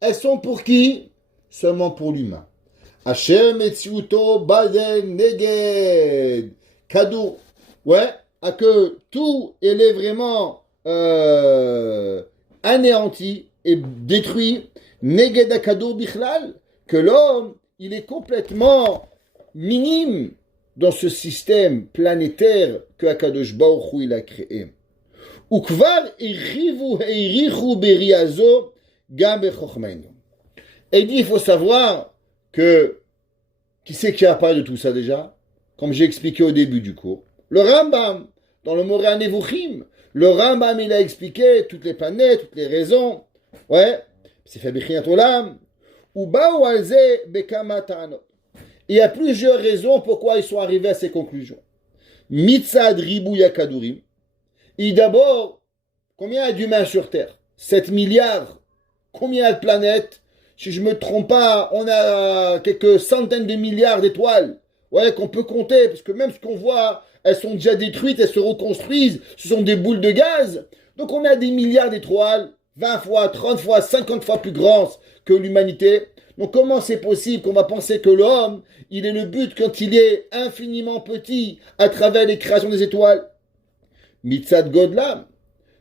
elles sont pour qui? Seulement pour l'humain. Hashem etziuto baden neged. Kadour. À que tout, il est vraiment anéanti et détruit. Neged akadour bichlal. Que l'homme, il est complètement minime dans ce système planétaire que Akadosh Baruch Hu il a créé. Ukvar irichu beriazo gam bechokmeinu. Et il dit, il faut savoir que, qui c'est qui a parlé de tout ça déjà? Comme j'ai expliqué au début du cours. Le Rambam, dans le Moreh Nevuchim, le Rambam, il a expliqué toutes les planètes, toutes les raisons. C'est fait Bechinat Olam. Ubao alze bekama ta'anot. Il y a plusieurs raisons pourquoi ils sont arrivés à ces conclusions. Mitzad ribu yakadurim. Et d'abord, combien il y a d'humains sur Terre? 7 milliards. Combien il y a de planètes? Si je ne me trompe pas, on a quelques centaines de milliards d'étoiles. Qu'on peut compter, parce que même ce qu'on voit, elles sont déjà détruites, elles se reconstruisent, ce sont des boules de gaz. Donc on a des milliards d'étoiles, 20 fois, 30 fois, 50 fois plus grandes que l'humanité. Donc comment c'est possible qu'on va penser que l'homme, il est le but quand il est infiniment petit à travers les créations des étoiles? Mitzad Godlam,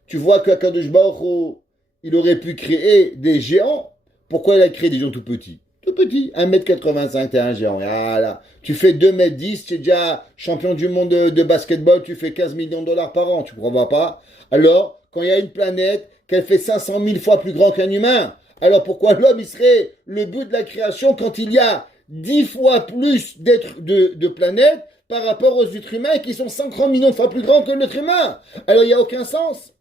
tu vois qu'Akadosh Baruch Hu, il aurait pu créer des géants. Pourquoi il a créé des gens tout petits? Tout petit, 1m85, t'es un géant. Voilà. Tu fais 2m10, tu es déjà champion du monde de basketball, tu fais 15 millions de dollars par an, tu ne crois pas? Alors, quand il y a une planète, qu'elle fait 500 000 fois plus grand qu'un humain, alors pourquoi l'homme, il serait le but de la création quand il y a 10 fois plus de planètes par rapport aux êtres humains qui sont 50 millions de fois plus grands que l'être humain? Alors, il n'y a aucun sens.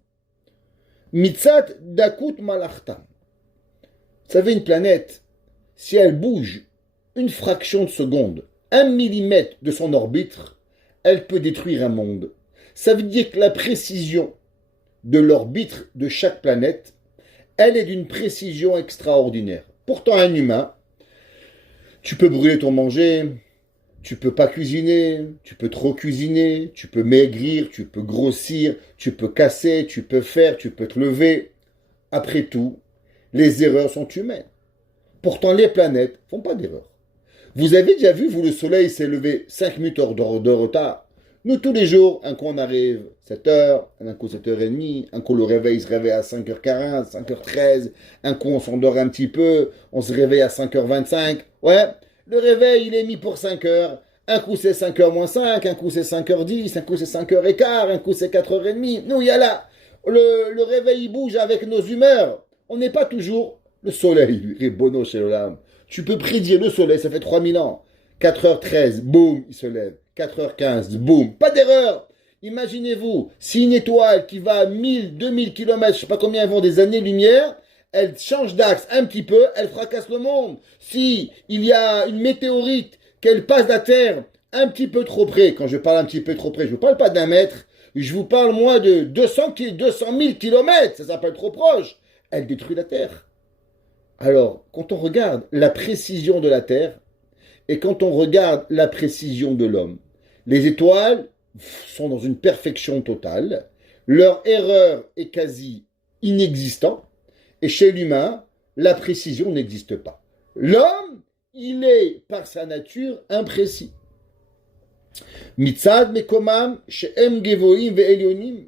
Mitzat dakut malachtam. Vous savez, une planète, si elle bouge une fraction de seconde, 1 millimètre de son orbite, elle peut détruire un monde. Ça veut dire que la précision de l'orbite de chaque planète, elle est d'une précision extraordinaire. Pourtant, un humain, tu peux brûler ton manger, tu peux pas cuisiner, tu peux trop cuisiner, tu peux maigrir, tu peux grossir, tu peux casser, tu peux faire, tu peux te lever. Après tout, les erreurs sont humaines. Pourtant, les planètes font pas d'erreur. Vous avez déjà vu, vous, le soleil s'est levé 5 minutes de retard. Nous, tous les jours, un coup on arrive 7h, un coup 7h30, un coup le réveil se réveille à 5h40, 5h13, un coup on s'endort un petit peu, on se réveille à 5h25. Ouais, le réveil, il est mis pour 5h. Un coup c'est 5h moins 5, un coup c'est 5h10, un coup c'est 5h15, un coup c'est 4h30. Nous, il y a là, le réveil, il bouge avec nos humeurs. On n'est pas toujours le soleil, est bono chez l'âme. Tu peux prédire le soleil, ça fait 3000 ans. 4h13, boum, il se lève. 4h15, boum, pas d'erreur. Imaginez-vous, si une étoile qui va à 1000, 2000 km, je sais pas combien elles vont des années-lumière, elle change d'axe un petit peu, elle fracasse le monde. Si il y a une météorite, qu'elle passe la Terre un petit peu trop près, quand je parle un petit peu trop près, je ne vous parle pas d'un mètre, je vous parle moi de 200 000 km, ça s'appelle trop proche, elle détruit la Terre. Alors, quand on regarde la précision de la Terre, et quand on regarde la précision de l'homme, les étoiles sont dans une perfection totale, leur erreur est quasi inexistante, et chez l'humain, la précision n'existe pas. L'homme, il est par sa nature imprécis. Mitzad mekomam she'em gevoim ve'elyonim,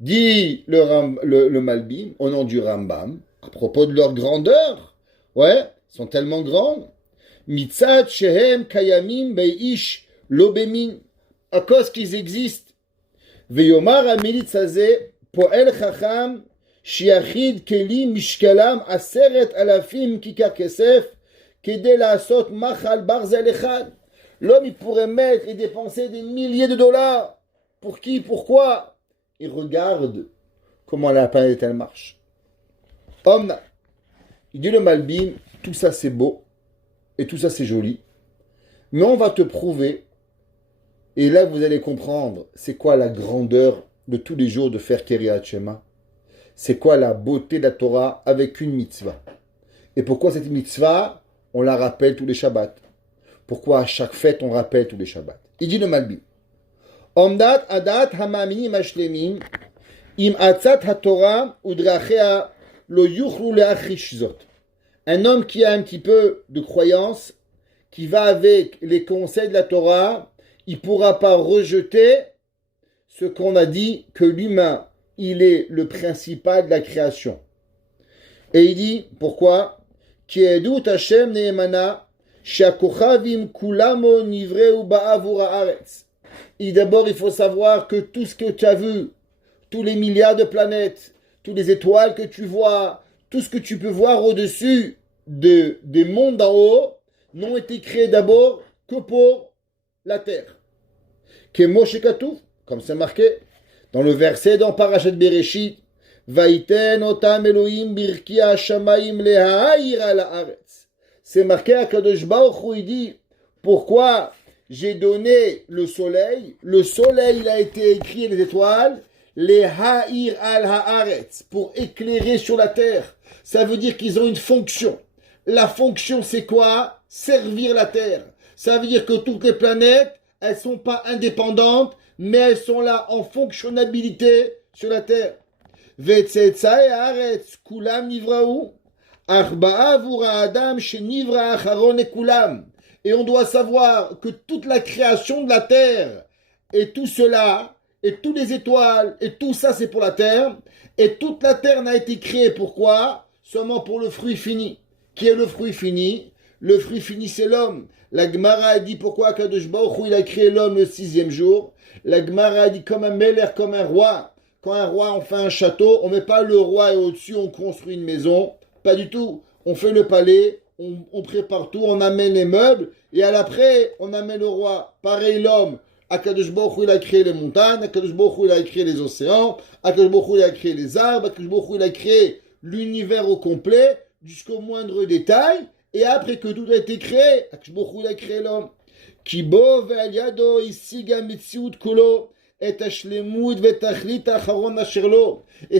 dit le Malbim, au nom du Rambam, à propos de leur grandeur. Ouais, ils sont tellement grandes. Mitzad shehem kayamim beish lobemin, à cause qu'ils existent. Ve'yomar amilitz hazeh poel chacham shiachid kelim mishkalam aseret alafim kikar kesef kedei la'asot machal barzel echad. L'homme, il pourrait mettre et dépenser des milliers de dollars. Pour qui? Pourquoi? Il regarde comment la planète, elle marche. Homme, il dit le Malbim, tout ça c'est beau, et tout ça c'est joli, mais on va te prouver, et là vous allez comprendre, c'est quoi la grandeur de tous les jours de faire Keriat Shema. C'est quoi la beauté de la Torah avec une mitzvah. Et pourquoi cette mitzvah, on la rappelle tous les Shabbats. Pourquoi à chaque fête on rappelle tous les Shabbats. Il dit le Malbim, Omdat adat hamamini mashlemim im atzat haTorah udrachea lo yuchlu leachish zot. Un homme qui a un petit peu de croyance, qui va avec les conseils de la Torah, il ne pourra pas rejeter ce qu'on a dit, que l'humain, il est le principal de la création. Et il dit, pourquoi? Ki edut Hashem neemana shakochavim kulamo nivreu ba'avur haaretz. Et d'abord, il faut savoir que tout ce que tu as vu, tous les milliards de planètes, toutes les étoiles que tu vois, tout ce que tu peux voir au-dessus des mondes d'en haut, n'ont été créés d'abord que pour la terre. Kemo shekatouf, comme c'est marqué dans le verset dans Parashat Bereshit, Vaiten otam Elohim birkia shamayim lehaïr al haaretz. C'est marqué à Kadosh Baruch Hu, il dit, pourquoi j'ai donné le soleil il a été écrit, les étoiles, les ha'ir al haaretz, pour éclairer sur la terre. Ça veut dire qu'ils ont une fonction. La fonction, c'est quoi? Servir la terre. Ça veut dire que toutes les planètes, elles sont pas indépendantes, mais elles sont là en fonctionnalité sur la terre. Vetzetzae haaretz kulam nivraou, arba'a vura adam shenivra acharon et kulam. Et on doit savoir que toute la création de la terre, et tout cela, et toutes les étoiles, et tout ça c'est pour la terre, et toute la terre n'a été créée pourquoi? Seulement pour le fruit fini. Qui est le fruit fini? Le fruit fini, c'est l'homme. La Gemara a dit pourquoi Akadosh Baruch Hu, il a créé l'homme le 6e jour. La Gemara a dit comme un Meler, comme un roi. Quand un roi, on fait un château, on ne met pas le roi et au-dessus, on construit une maison. Pas du tout. On fait le palais, on prépare tout, on amène les meubles, et à l'après, on amène le roi. Pareil, l'homme. Akadosh Baruch Hu, il a créé les montagnes, Akadosh Baruch Hu, il a créé les océans, Akadosh Baruch Hu, il a créé les arbres, Akadosh Baruch Hu, il a créé l'univers au complet, jusqu'au moindre détail, et après que tout a été créé, Akadosh Baruch Hu, il a créé l'homme. Kibo ve'al yado isiga mitziut kulo. Et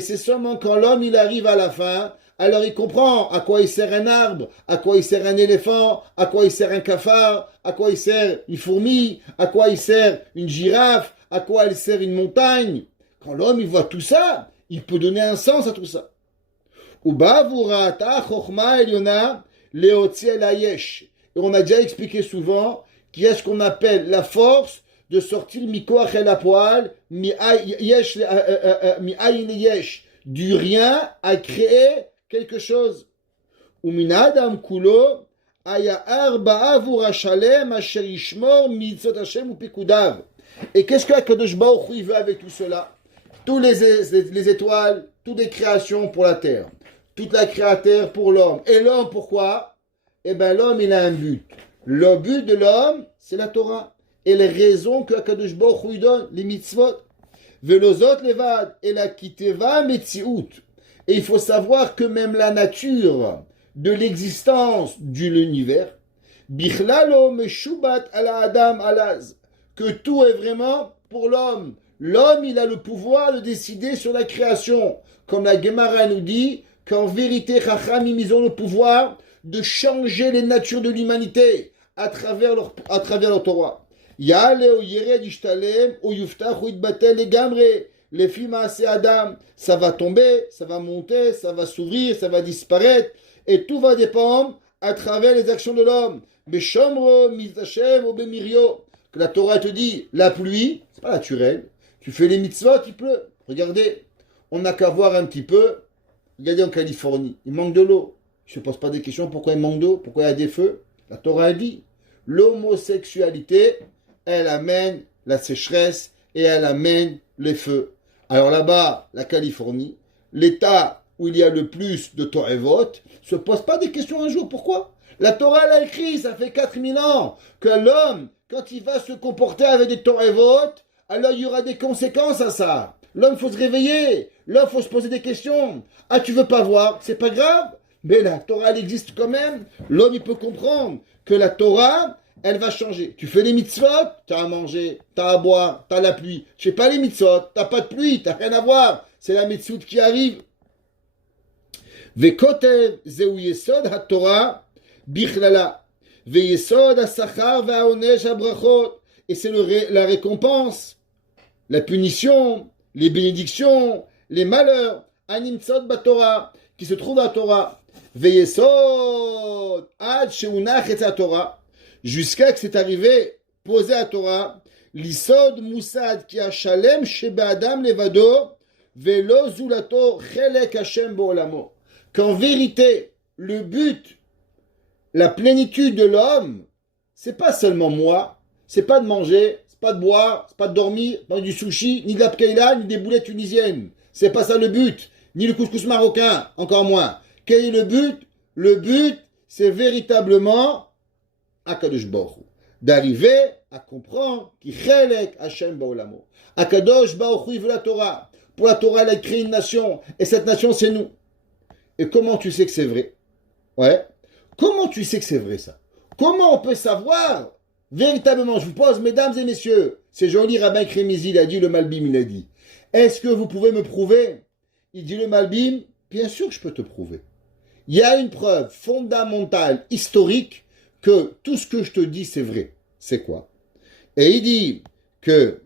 c'est seulement quand l'homme il arrive à la fin, alors il comprend à quoi il sert un arbre, à quoi il sert un éléphant, à quoi il sert un cafard, à quoi il sert une fourmi, à quoi il sert une girafe, à quoi il sert une montagne. Quand l'homme il voit tout ça, il peut donner un sens à tout ça. Et on a déjà expliqué souvent qu'il y a ce qu'on appelle la force de sortir mikoach el apoal, yesh, du rien à créer quelque chose. Uminadam kulo aya arba avur hashalem asher yishmor mitzvot Hashem upikudav. Et qu'est-ce que Akadosh Baruch Hu veut avec tout cela? Tous les étoiles, toutes les créations pour la terre, toute la créateur pour l'homme. Et l'homme pourquoi? Eh bien l'homme il a un but. Le but de l'homme c'est la Torah. Et les raisons que Akadosh Baruch Hu lui donne, les mitzvot. Velozot levad, et la kiteva metziut. Et il faut savoir que même la nature de l'existence de l'univers, bichlalo meshubat ala adam alaz, que tout est vraiment pour l'homme. L'homme, il a le pouvoir de décider sur la création. Comme la Gemara nous dit, qu'en vérité, Chachamim, ils ont le pouvoir de changer les natures de l'humanité à travers leur Torah. Yale ou yered ishtalem ou yuftach ou itbatel legamre. Les films assez Adam, ça va tomber, ça va monter, ça va s'ouvrir, ça va disparaître, et tout va dépendre à travers les actions de l'homme. Beshomro, mizdashem ou bemirio. Que la Torah te dit, la pluie, c'est pas naturel. Tu fais les mitzvot, il pleut. Regardez, on n'a qu'à voir un petit peu. Regardez en Californie, il manque de l'eau. Je ne pose pas des questions, pourquoi il manque d'eau, pourquoi il y a des feux. La Torah dit, l'homosexualité, elle amène la sécheresse et elle amène les feux. Alors là-bas, la Californie, l'État où il y a le plus de Torevot, ne se pose pas des questions un jour. Pourquoi? La Torah l'a écrit, ça fait 4000 ans, que l'homme, quand il va se comporter avec des Torevot, alors il y aura des conséquences à ça. L'homme, faut se réveiller. L'homme, faut se poser des questions. Ah, tu veux pas voir? C'est pas grave. Mais la Torah, elle existe quand même. L'homme, il peut comprendre que la Torah, elle va changer. Tu fais les mitzvot, tu as à manger, tu as à boire, tu as la pluie. Tu fais pas les mitzvot, tu n'as pas de pluie, tu n'as rien à voir. C'est la mitzvot qui arrive. Vekotev zeu yesod ha-Torah bichlala. Veyesod ha-sachar va-onesh ha-brachot. Et c'est la récompense, la punition, les bénédictions, les malheurs, animtzot ba-Torah, qui se trouvent à Torah. Veyesod ad sheunach et Torah. Jusqu'à que c'est arrivé, posé à Torah, l'isod moussad qui a shalem sheba adam levado, velo zulato chelek Hashem bo'olamo. Qu'en vérité, le but, la plénitude de l'homme, c'est pas seulement moi, c'est pas de manger, c'est pas de boire, c'est pas de dormir, pas du sushi, ni de la pkeila, ni des boulettes tunisiennes. C'est pas ça le but, ni le couscous marocain, encore moins. Quel est le but? Le but, c'est véritablement Akadosh Baruch Hu, d'arriver à comprendre qu'il chelek Hashem ba'olamo. Akadosh Baruch Hu, il veut la Torah. Pour la Torah, elle a créé une nation, et cette nation, c'est nous. Et comment tu sais que c'est vrai? Ouais. Comment tu sais que c'est vrai, ça? Comment on peut savoir véritablement? Je vous pose, mesdames et messieurs, c'est joli, Rabbin Krémizi, il a dit, le Malbim, il a dit. Est-ce que vous pouvez me prouver? Il dit, le Malbim, bien sûr que je peux te prouver. Il y a une preuve fondamentale, historique, que tout ce que je te dis, c'est vrai. C'est quoi? Et il dit que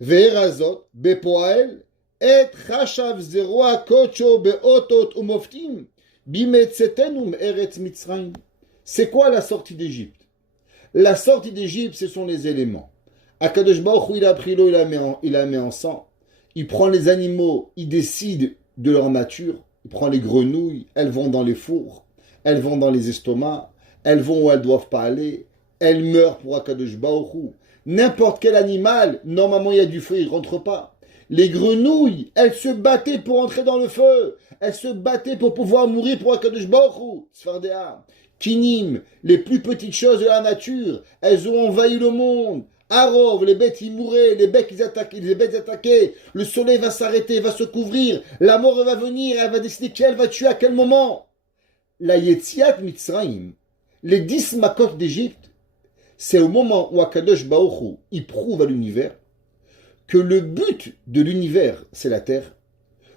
Ve'erazot bepoel et chashav zeroa kocho beotot umoftim bimetzetenum eretz mitzrayim. C'est quoi la sortie d'Égypte? La sortie d'Égypte, ce sont les éléments. Akadosh Baruch Hu, il a pris l'eau, il la met en sang. Il prend les animaux, il décide de leur nature. Il prend les grenouilles, elles vont dans les fours, elles vont dans les estomacs. elles vont où elles doivent pas aller, elles meurent pour Akadosh Baruch Hu. N'importe quel animal, normalement il y a du feu, il ne rentre pas. Les grenouilles, elles se battaient pour entrer dans le feu. Elles se battaient pour pouvoir mourir pour Akadosh Baruch Hu. Sfardéa. Kinim, les plus petites choses de la nature, elles ont envahi le monde. Arov, les bêtes ils mouraient, les bêtes ils attaquaient, le soleil va s'arrêter, va se couvrir, la mort va venir, elle va décider qui elle va tuer à quel moment. La Yetziat Mitzrayim, les 10 makot d'Égypte, c'est au moment où Akadosh Baruch Hu, il prouve à l'univers que le but de l'univers, c'est la terre,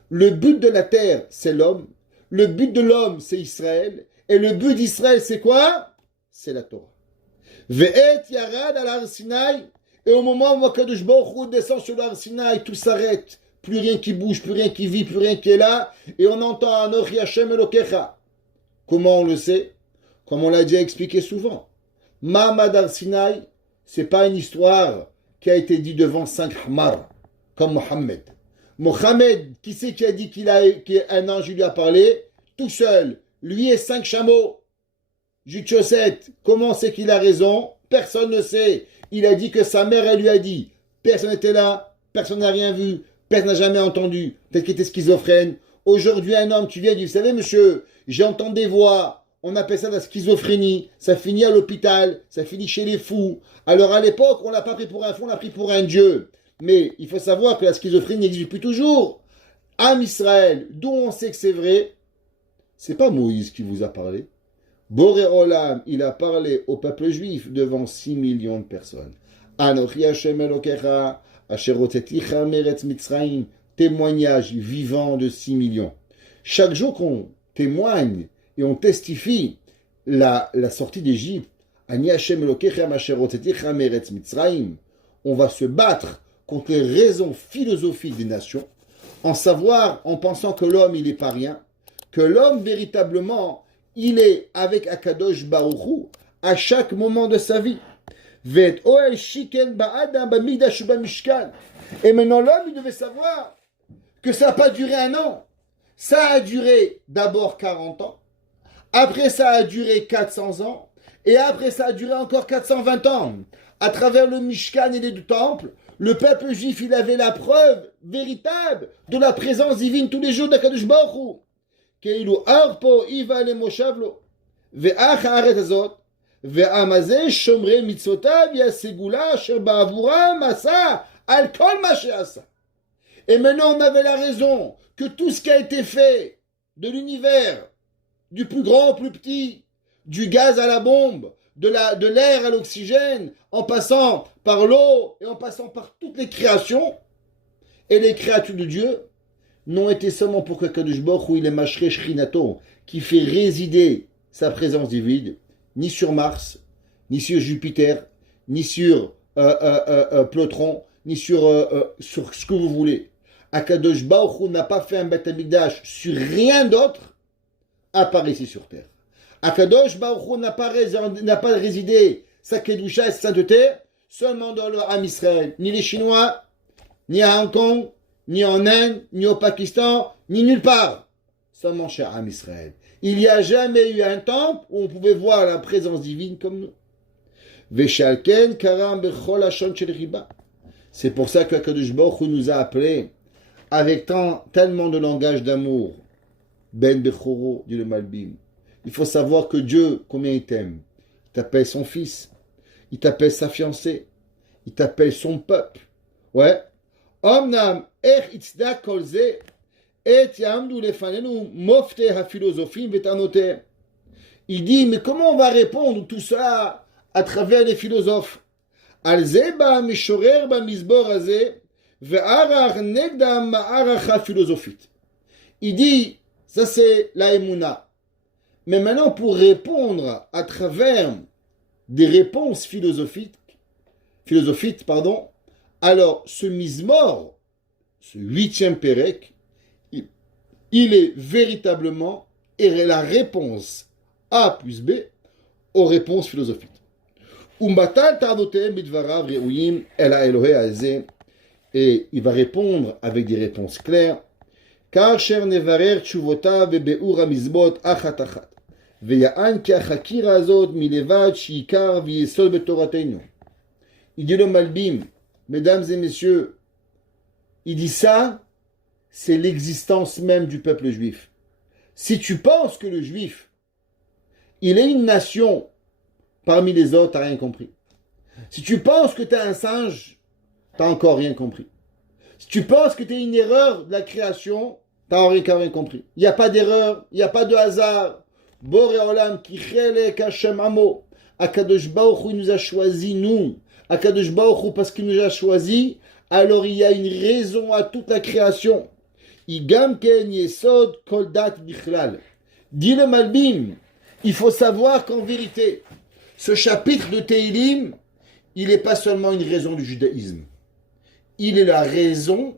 le but de la terre, c'est l'homme, le but de l'homme, c'est Israël, et le but d'Israël, c'est quoi? C'est la Torah. Ve'et yarad al Har Sinaï, et au moment où Akadosh Baruch Hu descend sur l'Har Sinaï, tout s'arrête, plus rien qui bouge, plus rien qui vit, plus rien qui est là, et on entend Anochi Hashem Elokecha. Comment on le sait? Comme on l'a déjà expliqué souvent. Mahamad Har Sinaï, c'est pas une histoire qui a été dite devant 5 Hamar, comme Mohammed. Mohammed, qui c'est qui a dit qu'un ange lui a parlé? Tout seul, lui et 5 chameaux. Jude Chaussette, comment c'est qu'il a raison? Personne ne sait. Il a dit que sa mère, elle lui a dit. Personne n'était là, personne n'a rien vu, personne n'a jamais entendu. Peut-être qu'il était schizophrène. Aujourd'hui, un homme, tu viens et dit, vous savez, monsieur, j'ai entendu des voix. On appelle ça la schizophrénie. Ça finit à l'hôpital, ça finit chez les fous. Alors à l'époque, on l'a pas pris pour un fou, on l'a pris pour un dieu. Mais il faut savoir que la schizophrénie n'existe plus toujours. Am Israël, d'où on sait que c'est vrai, c'est pas Moïse qui vous a parlé. Boré Olam, il a parlé au peuple juif devant 6 millions de personnes. Anochi Hashem Elokecha, Asher hotzeticha meretz Mitzrayim, témoignage vivant de 6 millions. Chaque jour qu'on témoigne et on testifie la sortie d'Égypte, Ani Hashem Elokecha, Asher hotzeticha meretz Mitzrayim, on va se battre contre les raisons philosophiques des nations, en pensant que l'homme, il n'est pas rien, que l'homme, véritablement, il est avec Akadosh Baruch Hu à chaque moment de sa vie. Et maintenant, l'homme, il devait savoir que ça n'a pas duré 1 an. Ça a duré d'abord 40 ans. Après, ça a duré 400 ans. Et après, ça a duré encore 420 ans. À travers le Mishkan et les 2 temples, le peuple juif, il avait la preuve véritable de la présence divine tous les jours d'Akadosh Baruch Hu. כאילו אר פה איבה למושב לו, ואח הארץ הזאת, והעם הזה שומרי מצוותיו והסגולה אשר בעבורם עשה על כל מה שעשה. Et maintenant on avait la raison que tout ce qui a été fait de l'univers, du plus grand au plus petit, du gaz à la bombe, de l'air à l'oxygène, en passant par l'eau et en passant par toutes les créations et les créatures de Dieu, n'ont été seulement pour que Kadosh Baruch Hu il est Mashrei Shechinato, qui fait résider sa présence divine, ni sur Mars, ni sur Jupiter, ni sur Plutron, ni sur ce que vous voulez. Akadosh Baruch Hu n'a pas fait un Beth Amikdash sur rien d'autre, à part ici sur Terre. Akadosh Baruch Hu n'a pas résidé sa Kedusha et sa sainteté seulement dans le Ham Israël, ni les Chinois, ni à Hong Kong, ni en Inde, ni au Pakistan, ni nulle part. Seulement chez Am Israël. Il n'y a jamais eu un temple où on pouvait voir la présence divine comme nous. Veshalken karam bechol hashon shel riba. C'est pour ça que Kadosh Baruch Hu nous a appelés avec tellement de langage d'amour. Ben Bechoro, dit le Malbim. Il faut savoir que Dieu, combien il t'aime. Il t'appelle son fils. Il t'appelle sa fiancée. Il t'appelle son peuple. Ouais. Omnam ech itzda kol ze et yamdu lefanenu mofte ha-philosophim vetanoter. Il dit, mais comment on va répondre tout ça à travers les philosophes? Al ze ba mishorer ba mizbor haze ve'arach negda ma'arach ha-philosophite. Il dit, ça c'est la Emouna. Mais maintenant, pour répondre à travers des réponses philosophiques, alors ce Mizmor, ce 8e Pérec, il est véritablement la réponse A plus B aux réponses philosophiques. Et il va répondre avec des réponses claires. Car cher nevarer tshuvota bebeur amizbot achat achat. Veya'an ka'chakira azot milevad shi'ikar v'yesod betoratenu. Il dit le Malbim, mesdames et messieurs, il dit ça, c'est l'existence même du peuple juif. Si tu penses que le juif, il est une nation parmi les autres, t'as rien compris. Si tu penses que t'es un singe, t'as encore rien compris. Si tu penses que t'es une erreur de la création, t'as encore rien compris. Il n'y a pas d'erreur, il n'y a pas de hasard. Boré Olam, qui chelek Hashem amo. Akadosh Baruch Hu, il nous a choisi, nous. Akadosh Baruch Hu, parce qu'il nous a choisi, alors il y a une raison à toute la création. Igam ken yesod kol dat bichlal. Dit le Malbim, il faut savoir qu'en vérité, ce chapitre de Tehillim, il n'est pas seulement une raison du judaïsme. Il est la raison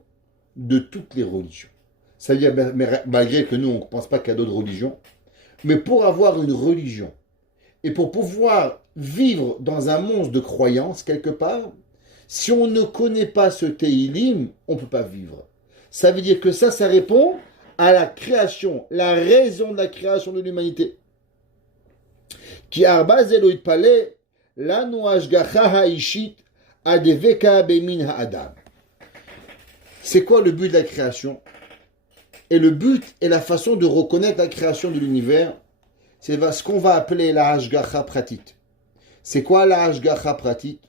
de toutes les religions. Ça veut dire, malgré que nous, on ne pense pas qu'il y a d'autres religions, mais pour avoir une religion, et pour pouvoir vivre dans un monde de croyance, quelque part, si on ne connaît pas ce Tehillim, on ne peut pas vivre. Ça veut dire que ça répond à la création, la raison de la création de l'humanité. Ki arbaz Elohit paleh, lanu hashgacha ha'ishit adeveka bemin ha'adam. C'est quoi le but de la création? Et le but et la façon de reconnaître la création de l'univers, c'est ce qu'on va appeler la hashgacha pratit. C'est quoi la hashgacha pratit?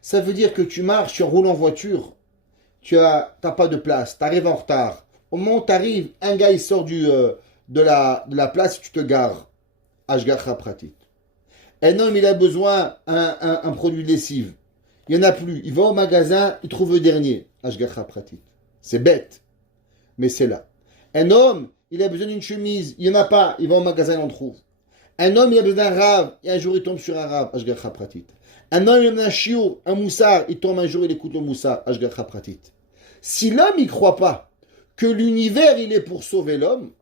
Ça veut dire que tu marches, tu roules en voiture, tu n'as pas de place, tu arrives en retard. Au moment où tu arrives, un gars il sort de la place, tu te gares. Hashgacha pratit. Un homme, il a besoin d'un produit de lessive. Il n'y en a plus. Il va au magasin, il trouve le dernier. Hashgacha pratit. C'est bête, mais c'est là. Un homme, il a besoin d'une chemise, il n'y en a pas, il va au magasin, il en trouve. Un homme, il a besoin d'un rave, et un jour il tombe sur un rave. Hashgacha pratit. Un homme, il a besoin d'un chiour, un moussard, il tombe un jour, il écoute le moussard. Hashgacha pratit. Si l'homme, il ne croit pas que l'univers, il est pour sauver l'homme,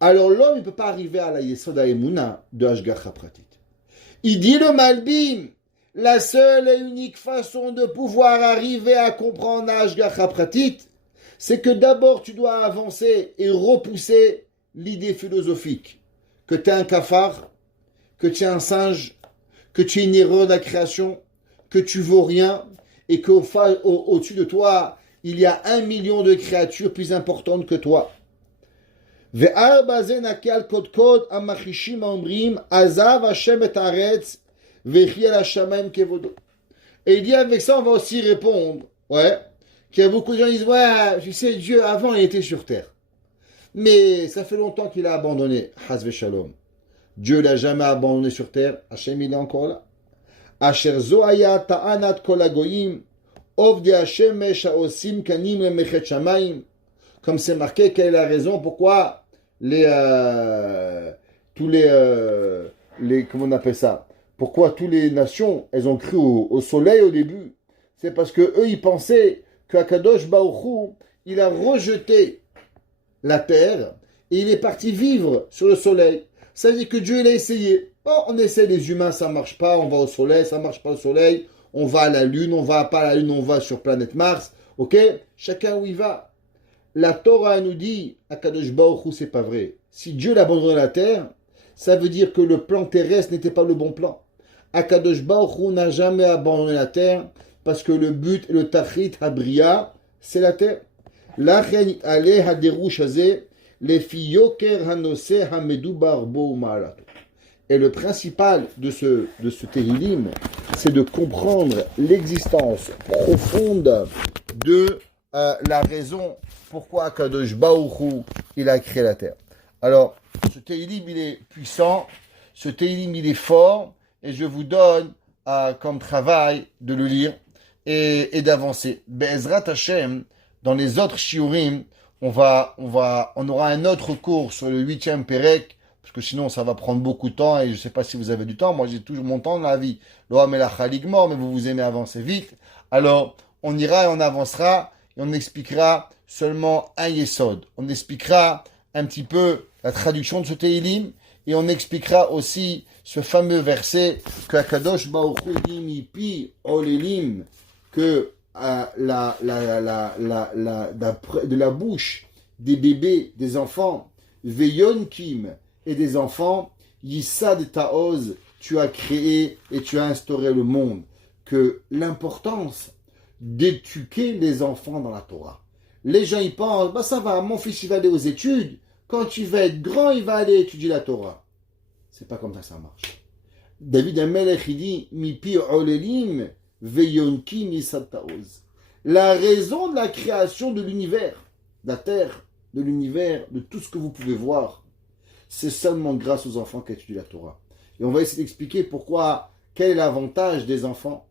alors l'homme, il ne peut pas arriver à la Yesod HaEmuna de Hashgacha pratit. Il dit le Malbim, la seule et unique façon de pouvoir arriver à comprendre Hashgacha pratit, c'est que d'abord tu dois avancer et repousser l'idée philosophique que tu es un cafard, que tu es un singe, que tu es une erreur de la création, que tu vaux rien et qu'au-dessus de toi, il y a 1 million de créatures plus importantes que toi. Et il dit avec ça, on va aussi répondre, qu'il y a beaucoup de gens qui disent, ouais, tu sais, Dieu, avant, il était sur terre. Mais ça fait longtemps qu'il a abandonné, Hazve Shalom. Dieu l'a jamais abandonné sur terre, Hachem, il est encore là. Asher zoaya ta'anat kol hagoyim, ovdi Hashem sha'osim kanim lemechet shamayim. Comme c'est marqué, quelle est la raison pourquoi comment on appelle ça? Pourquoi toutes les nations, elles ont cru au soleil au début? C'est parce que eux, ils pensaient qu'Akadosh Baruch Hu, il a rejeté la terre et il est parti vivre sur le soleil. Ça veut dire que Dieu, il a essayé. Oh, on essaie les humains, ça marche pas, on va au soleil, ça marche pas au soleil, on va à la Lune, on va pas à la Lune, on va sur planète Mars. Ok? Chacun où il va. La Torah nous dit, Akadosh Baruch Hu, c'est pas vrai. Si Dieu l'a abandonné la terre, ça veut dire que le plan terrestre n'était pas le bon plan. Akadosh Baruch Hu n'a jamais abandonné la terre parce que le but, le tachrit habriya, c'est la terre. Lachen ale haderush hazeh lefi yoker hanose hamedubar bo ma'alato. Et le principal de ce Tehillim, c'est de comprendre l'existence profonde de la raison pourquoi Akadosh Baruch Hu, il a créé la terre. Alors, ce Tehillim, il est puissant, ce Tehillim, il est fort, et je vous donne comme travail de le lire et d'avancer. Be'ezrat Hashem, dans les autres shiurim, on aura un autre cours sur le 8e Pérec, parce que sinon ça va prendre beaucoup de temps, et je ne sais pas si vous avez du temps, moi j'ai toujours mon temps dans la vie. Loa melach haligmor, mais vous aimez avancer vite. Alors, on ira et on avancera, et on expliquera seulement un yesod. On expliquera un petit peu la traduction de ce Tehillim, et on expliquera aussi ce fameux verset que Akadosh Baruch Hu dit mipi olelim, que de la bouche des bébés, des enfants, veyonkim, et des enfants, Yissad Ta'oz, tu as créé et tu as instauré le monde. Que l'importance d'éduquer les enfants dans la Torah. Les gens y pensent, bah ça va, mon fils il va aller aux études, quand il va être grand, il va aller étudier la Torah. C'est pas comme ça que ça marche. David Amelech, il dit, Mipi olelim veyonki Yissad Ta'oz. La raison de la création de l'univers, de la terre, de l'univers, de tout ce que vous pouvez voir, c'est seulement grâce aux enfants qui étudient la Torah. Et on va essayer d'expliquer pourquoi, quel est l'avantage des enfants,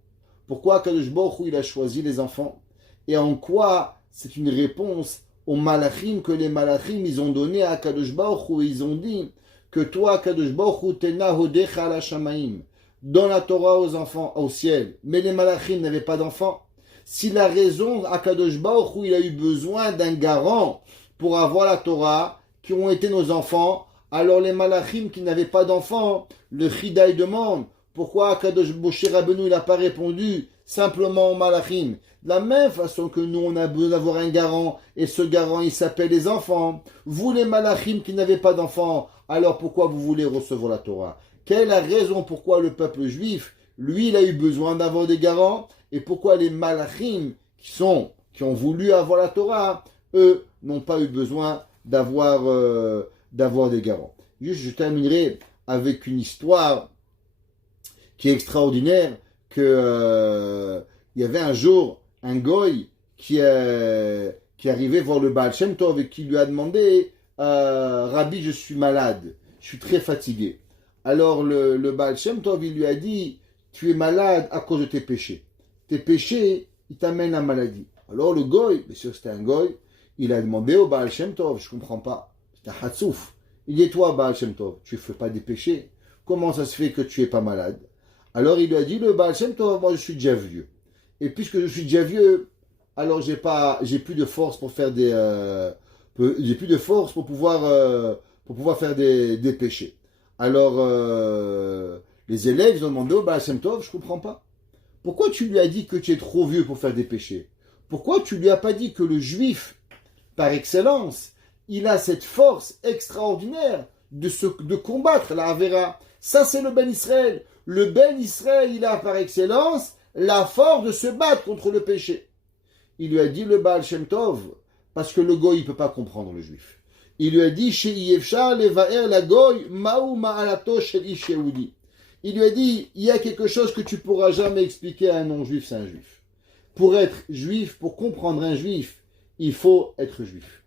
pourquoi Kadosh Baruch Hu il a choisi les enfants, et en quoi c'est une réponse aux malachim que les malachim ils ont donné à Kadosh Baruch Hu, et ils ont dit que toi Kadosh Baruch Hu tena hodecha ala shamaim, donne la Torah aux enfants au ciel, mais les malachim n'avaient pas d'enfants. Si la raison à Kadosh Baruch Hu il a eu besoin d'un garant pour avoir la Torah, qui ont été nos enfants, alors les malachim qui n'avaient pas d'enfants, le Chidaï demande, pourquoi Kadosh Moshe Rabbeinu il n'a pas répondu simplement aux malachim? De la même façon que nous on a besoin d'avoir un garant, et ce garant il s'appelle les enfants. Vous les malachim qui n'avez pas d'enfants, alors pourquoi vous voulez recevoir la Torah? Quelle est la raison pourquoi le peuple juif, lui il a eu besoin d'avoir des garants, et pourquoi les malachim qui ont voulu avoir la Torah, eux n'ont pas eu besoin d'avoir des garants. Juste, je terminerai avec une histoire qui est extraordinaire, que il y avait un jour un goy qui arrivait voir le Baal Shem Tov et qui lui a demandé Rabbi, je suis malade, je suis très fatigué. Alors le Baal Shem Tov il lui a dit, tu es malade à cause de tes péchés. Tes péchés, ils t'amènent à la maladie. Alors le goy, bien sûr c'était un goy, il a demandé au Baal Shem Tov, je comprends pas, c'est un hatsouf. Il dit, toi Baal Shem Tov, tu ne fais pas des péchés, comment ça se fait que tu es pas malade? Alors il lui a dit, le Baal Shem Tov, moi je suis déjà vieux. Et puisque je suis déjà vieux, alors j'ai plus de force pour faire j'ai plus de force pour pouvoir faire des péchés. Alors les élèves ils ont demandé au Baal Shem Tov, je comprends pas. Pourquoi tu lui as dit que tu es trop vieux pour faire des péchés? Pourquoi tu lui as pas dit que le juif, par excellence, il a cette force extraordinaire de combattre la Avera? Ça c'est le Ben Israël. Le Ben Israël, il a par excellence la force de se battre contre le péché. Il lui a dit le Baal Shem Tov, parce que le goy, il ne peut pas comprendre le juif. Il lui a dit, il lui a dit, il y a quelque chose que tu ne pourras jamais expliquer à un non-juif, c'est un juif. Pour être juif, pour comprendre un juif, il faut être juif.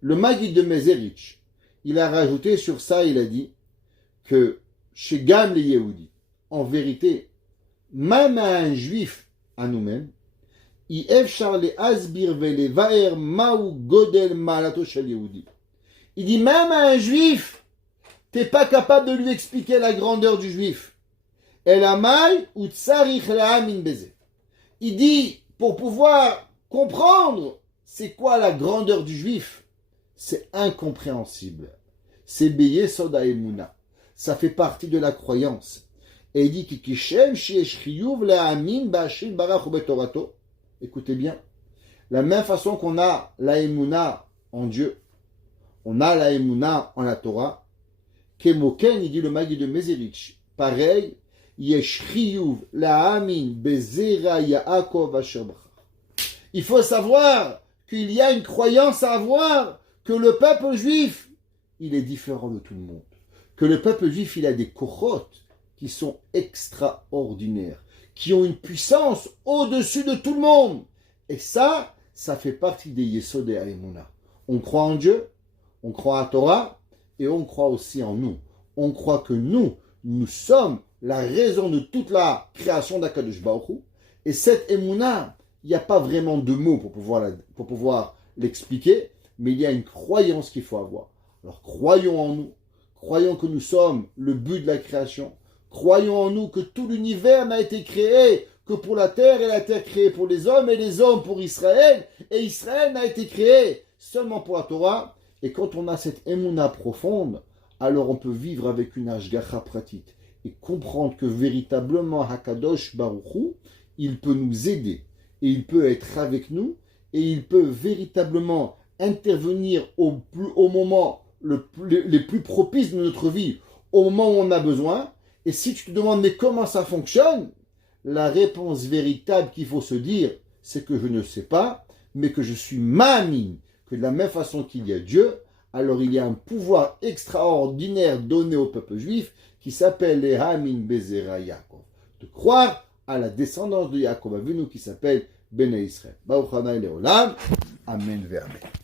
Le Maggid de Mezerich, il a rajouté sur ça, il a dit que chez Gam les Yehudi, en vérité, même à un juif, à nous-mêmes, il dit même à un juif, t'es pas capable de lui expliquer la grandeur du juif. Il dit, pour pouvoir comprendre c'est quoi la grandeur du juif, c'est incompréhensible. C'est Beye Soda Emuna. Ça fait partie de la croyance. Et il dit écoutez bien, la même façon qu'on a la Emuna en Dieu, on a la Emuna en la Torah, Kemoken, il dit le Maggid de Mezerich, pareil, Yesh Chiyuv la Amin Bezera Yaakov Asher Bachar. Il faut savoir qu'il y a une croyance à avoir, que le peuple juif, il est différent de tout le monde. Que le peuple juif, il a des kochot qui sont extraordinaires, qui ont une puissance au-dessus de tout le monde. Et ça fait partie des Yesod et Aïmouna. On croit en Dieu, on croit à Torah, et on croit aussi en nous. On croit que nous sommes la raison de toute la création d'Akadosh Baruch Hu. Et cette Emouna, il n'y a pas vraiment de mots pour pouvoir l'expliquer, mais il y a une croyance qu'il faut avoir. Alors croyons en nous, croyons que nous sommes le but de la création, croyons en nous que tout l'univers n'a été créé que pour la terre, et la terre créée pour les hommes, et les hommes pour Israël, et Israël n'a été créé seulement pour la Torah. Et quand on a cette émouna profonde, alors on peut vivre avec une ashgacha pratit et comprendre que véritablement Hakadosh Baruch Hu, il peut nous aider, et il peut être avec nous, et il peut véritablement intervenir au moment les plus propices de notre vie, au moment où on a besoin. Et si tu te demandes mais comment ça fonctionne, la réponse véritable qu'il faut se dire, c'est que je ne sais pas, mais que je suis ma'amine, que de la même façon qu'il y a Dieu, alors il y a un pouvoir extraordinaire donné au peuple juif qui s'appelle les Hamin Bezera Yaakov, de croire à la descendance de Yaakov Avinu qui s'appelle Bene Israël. Baruch Hanai Leolam. Amen ve Amen.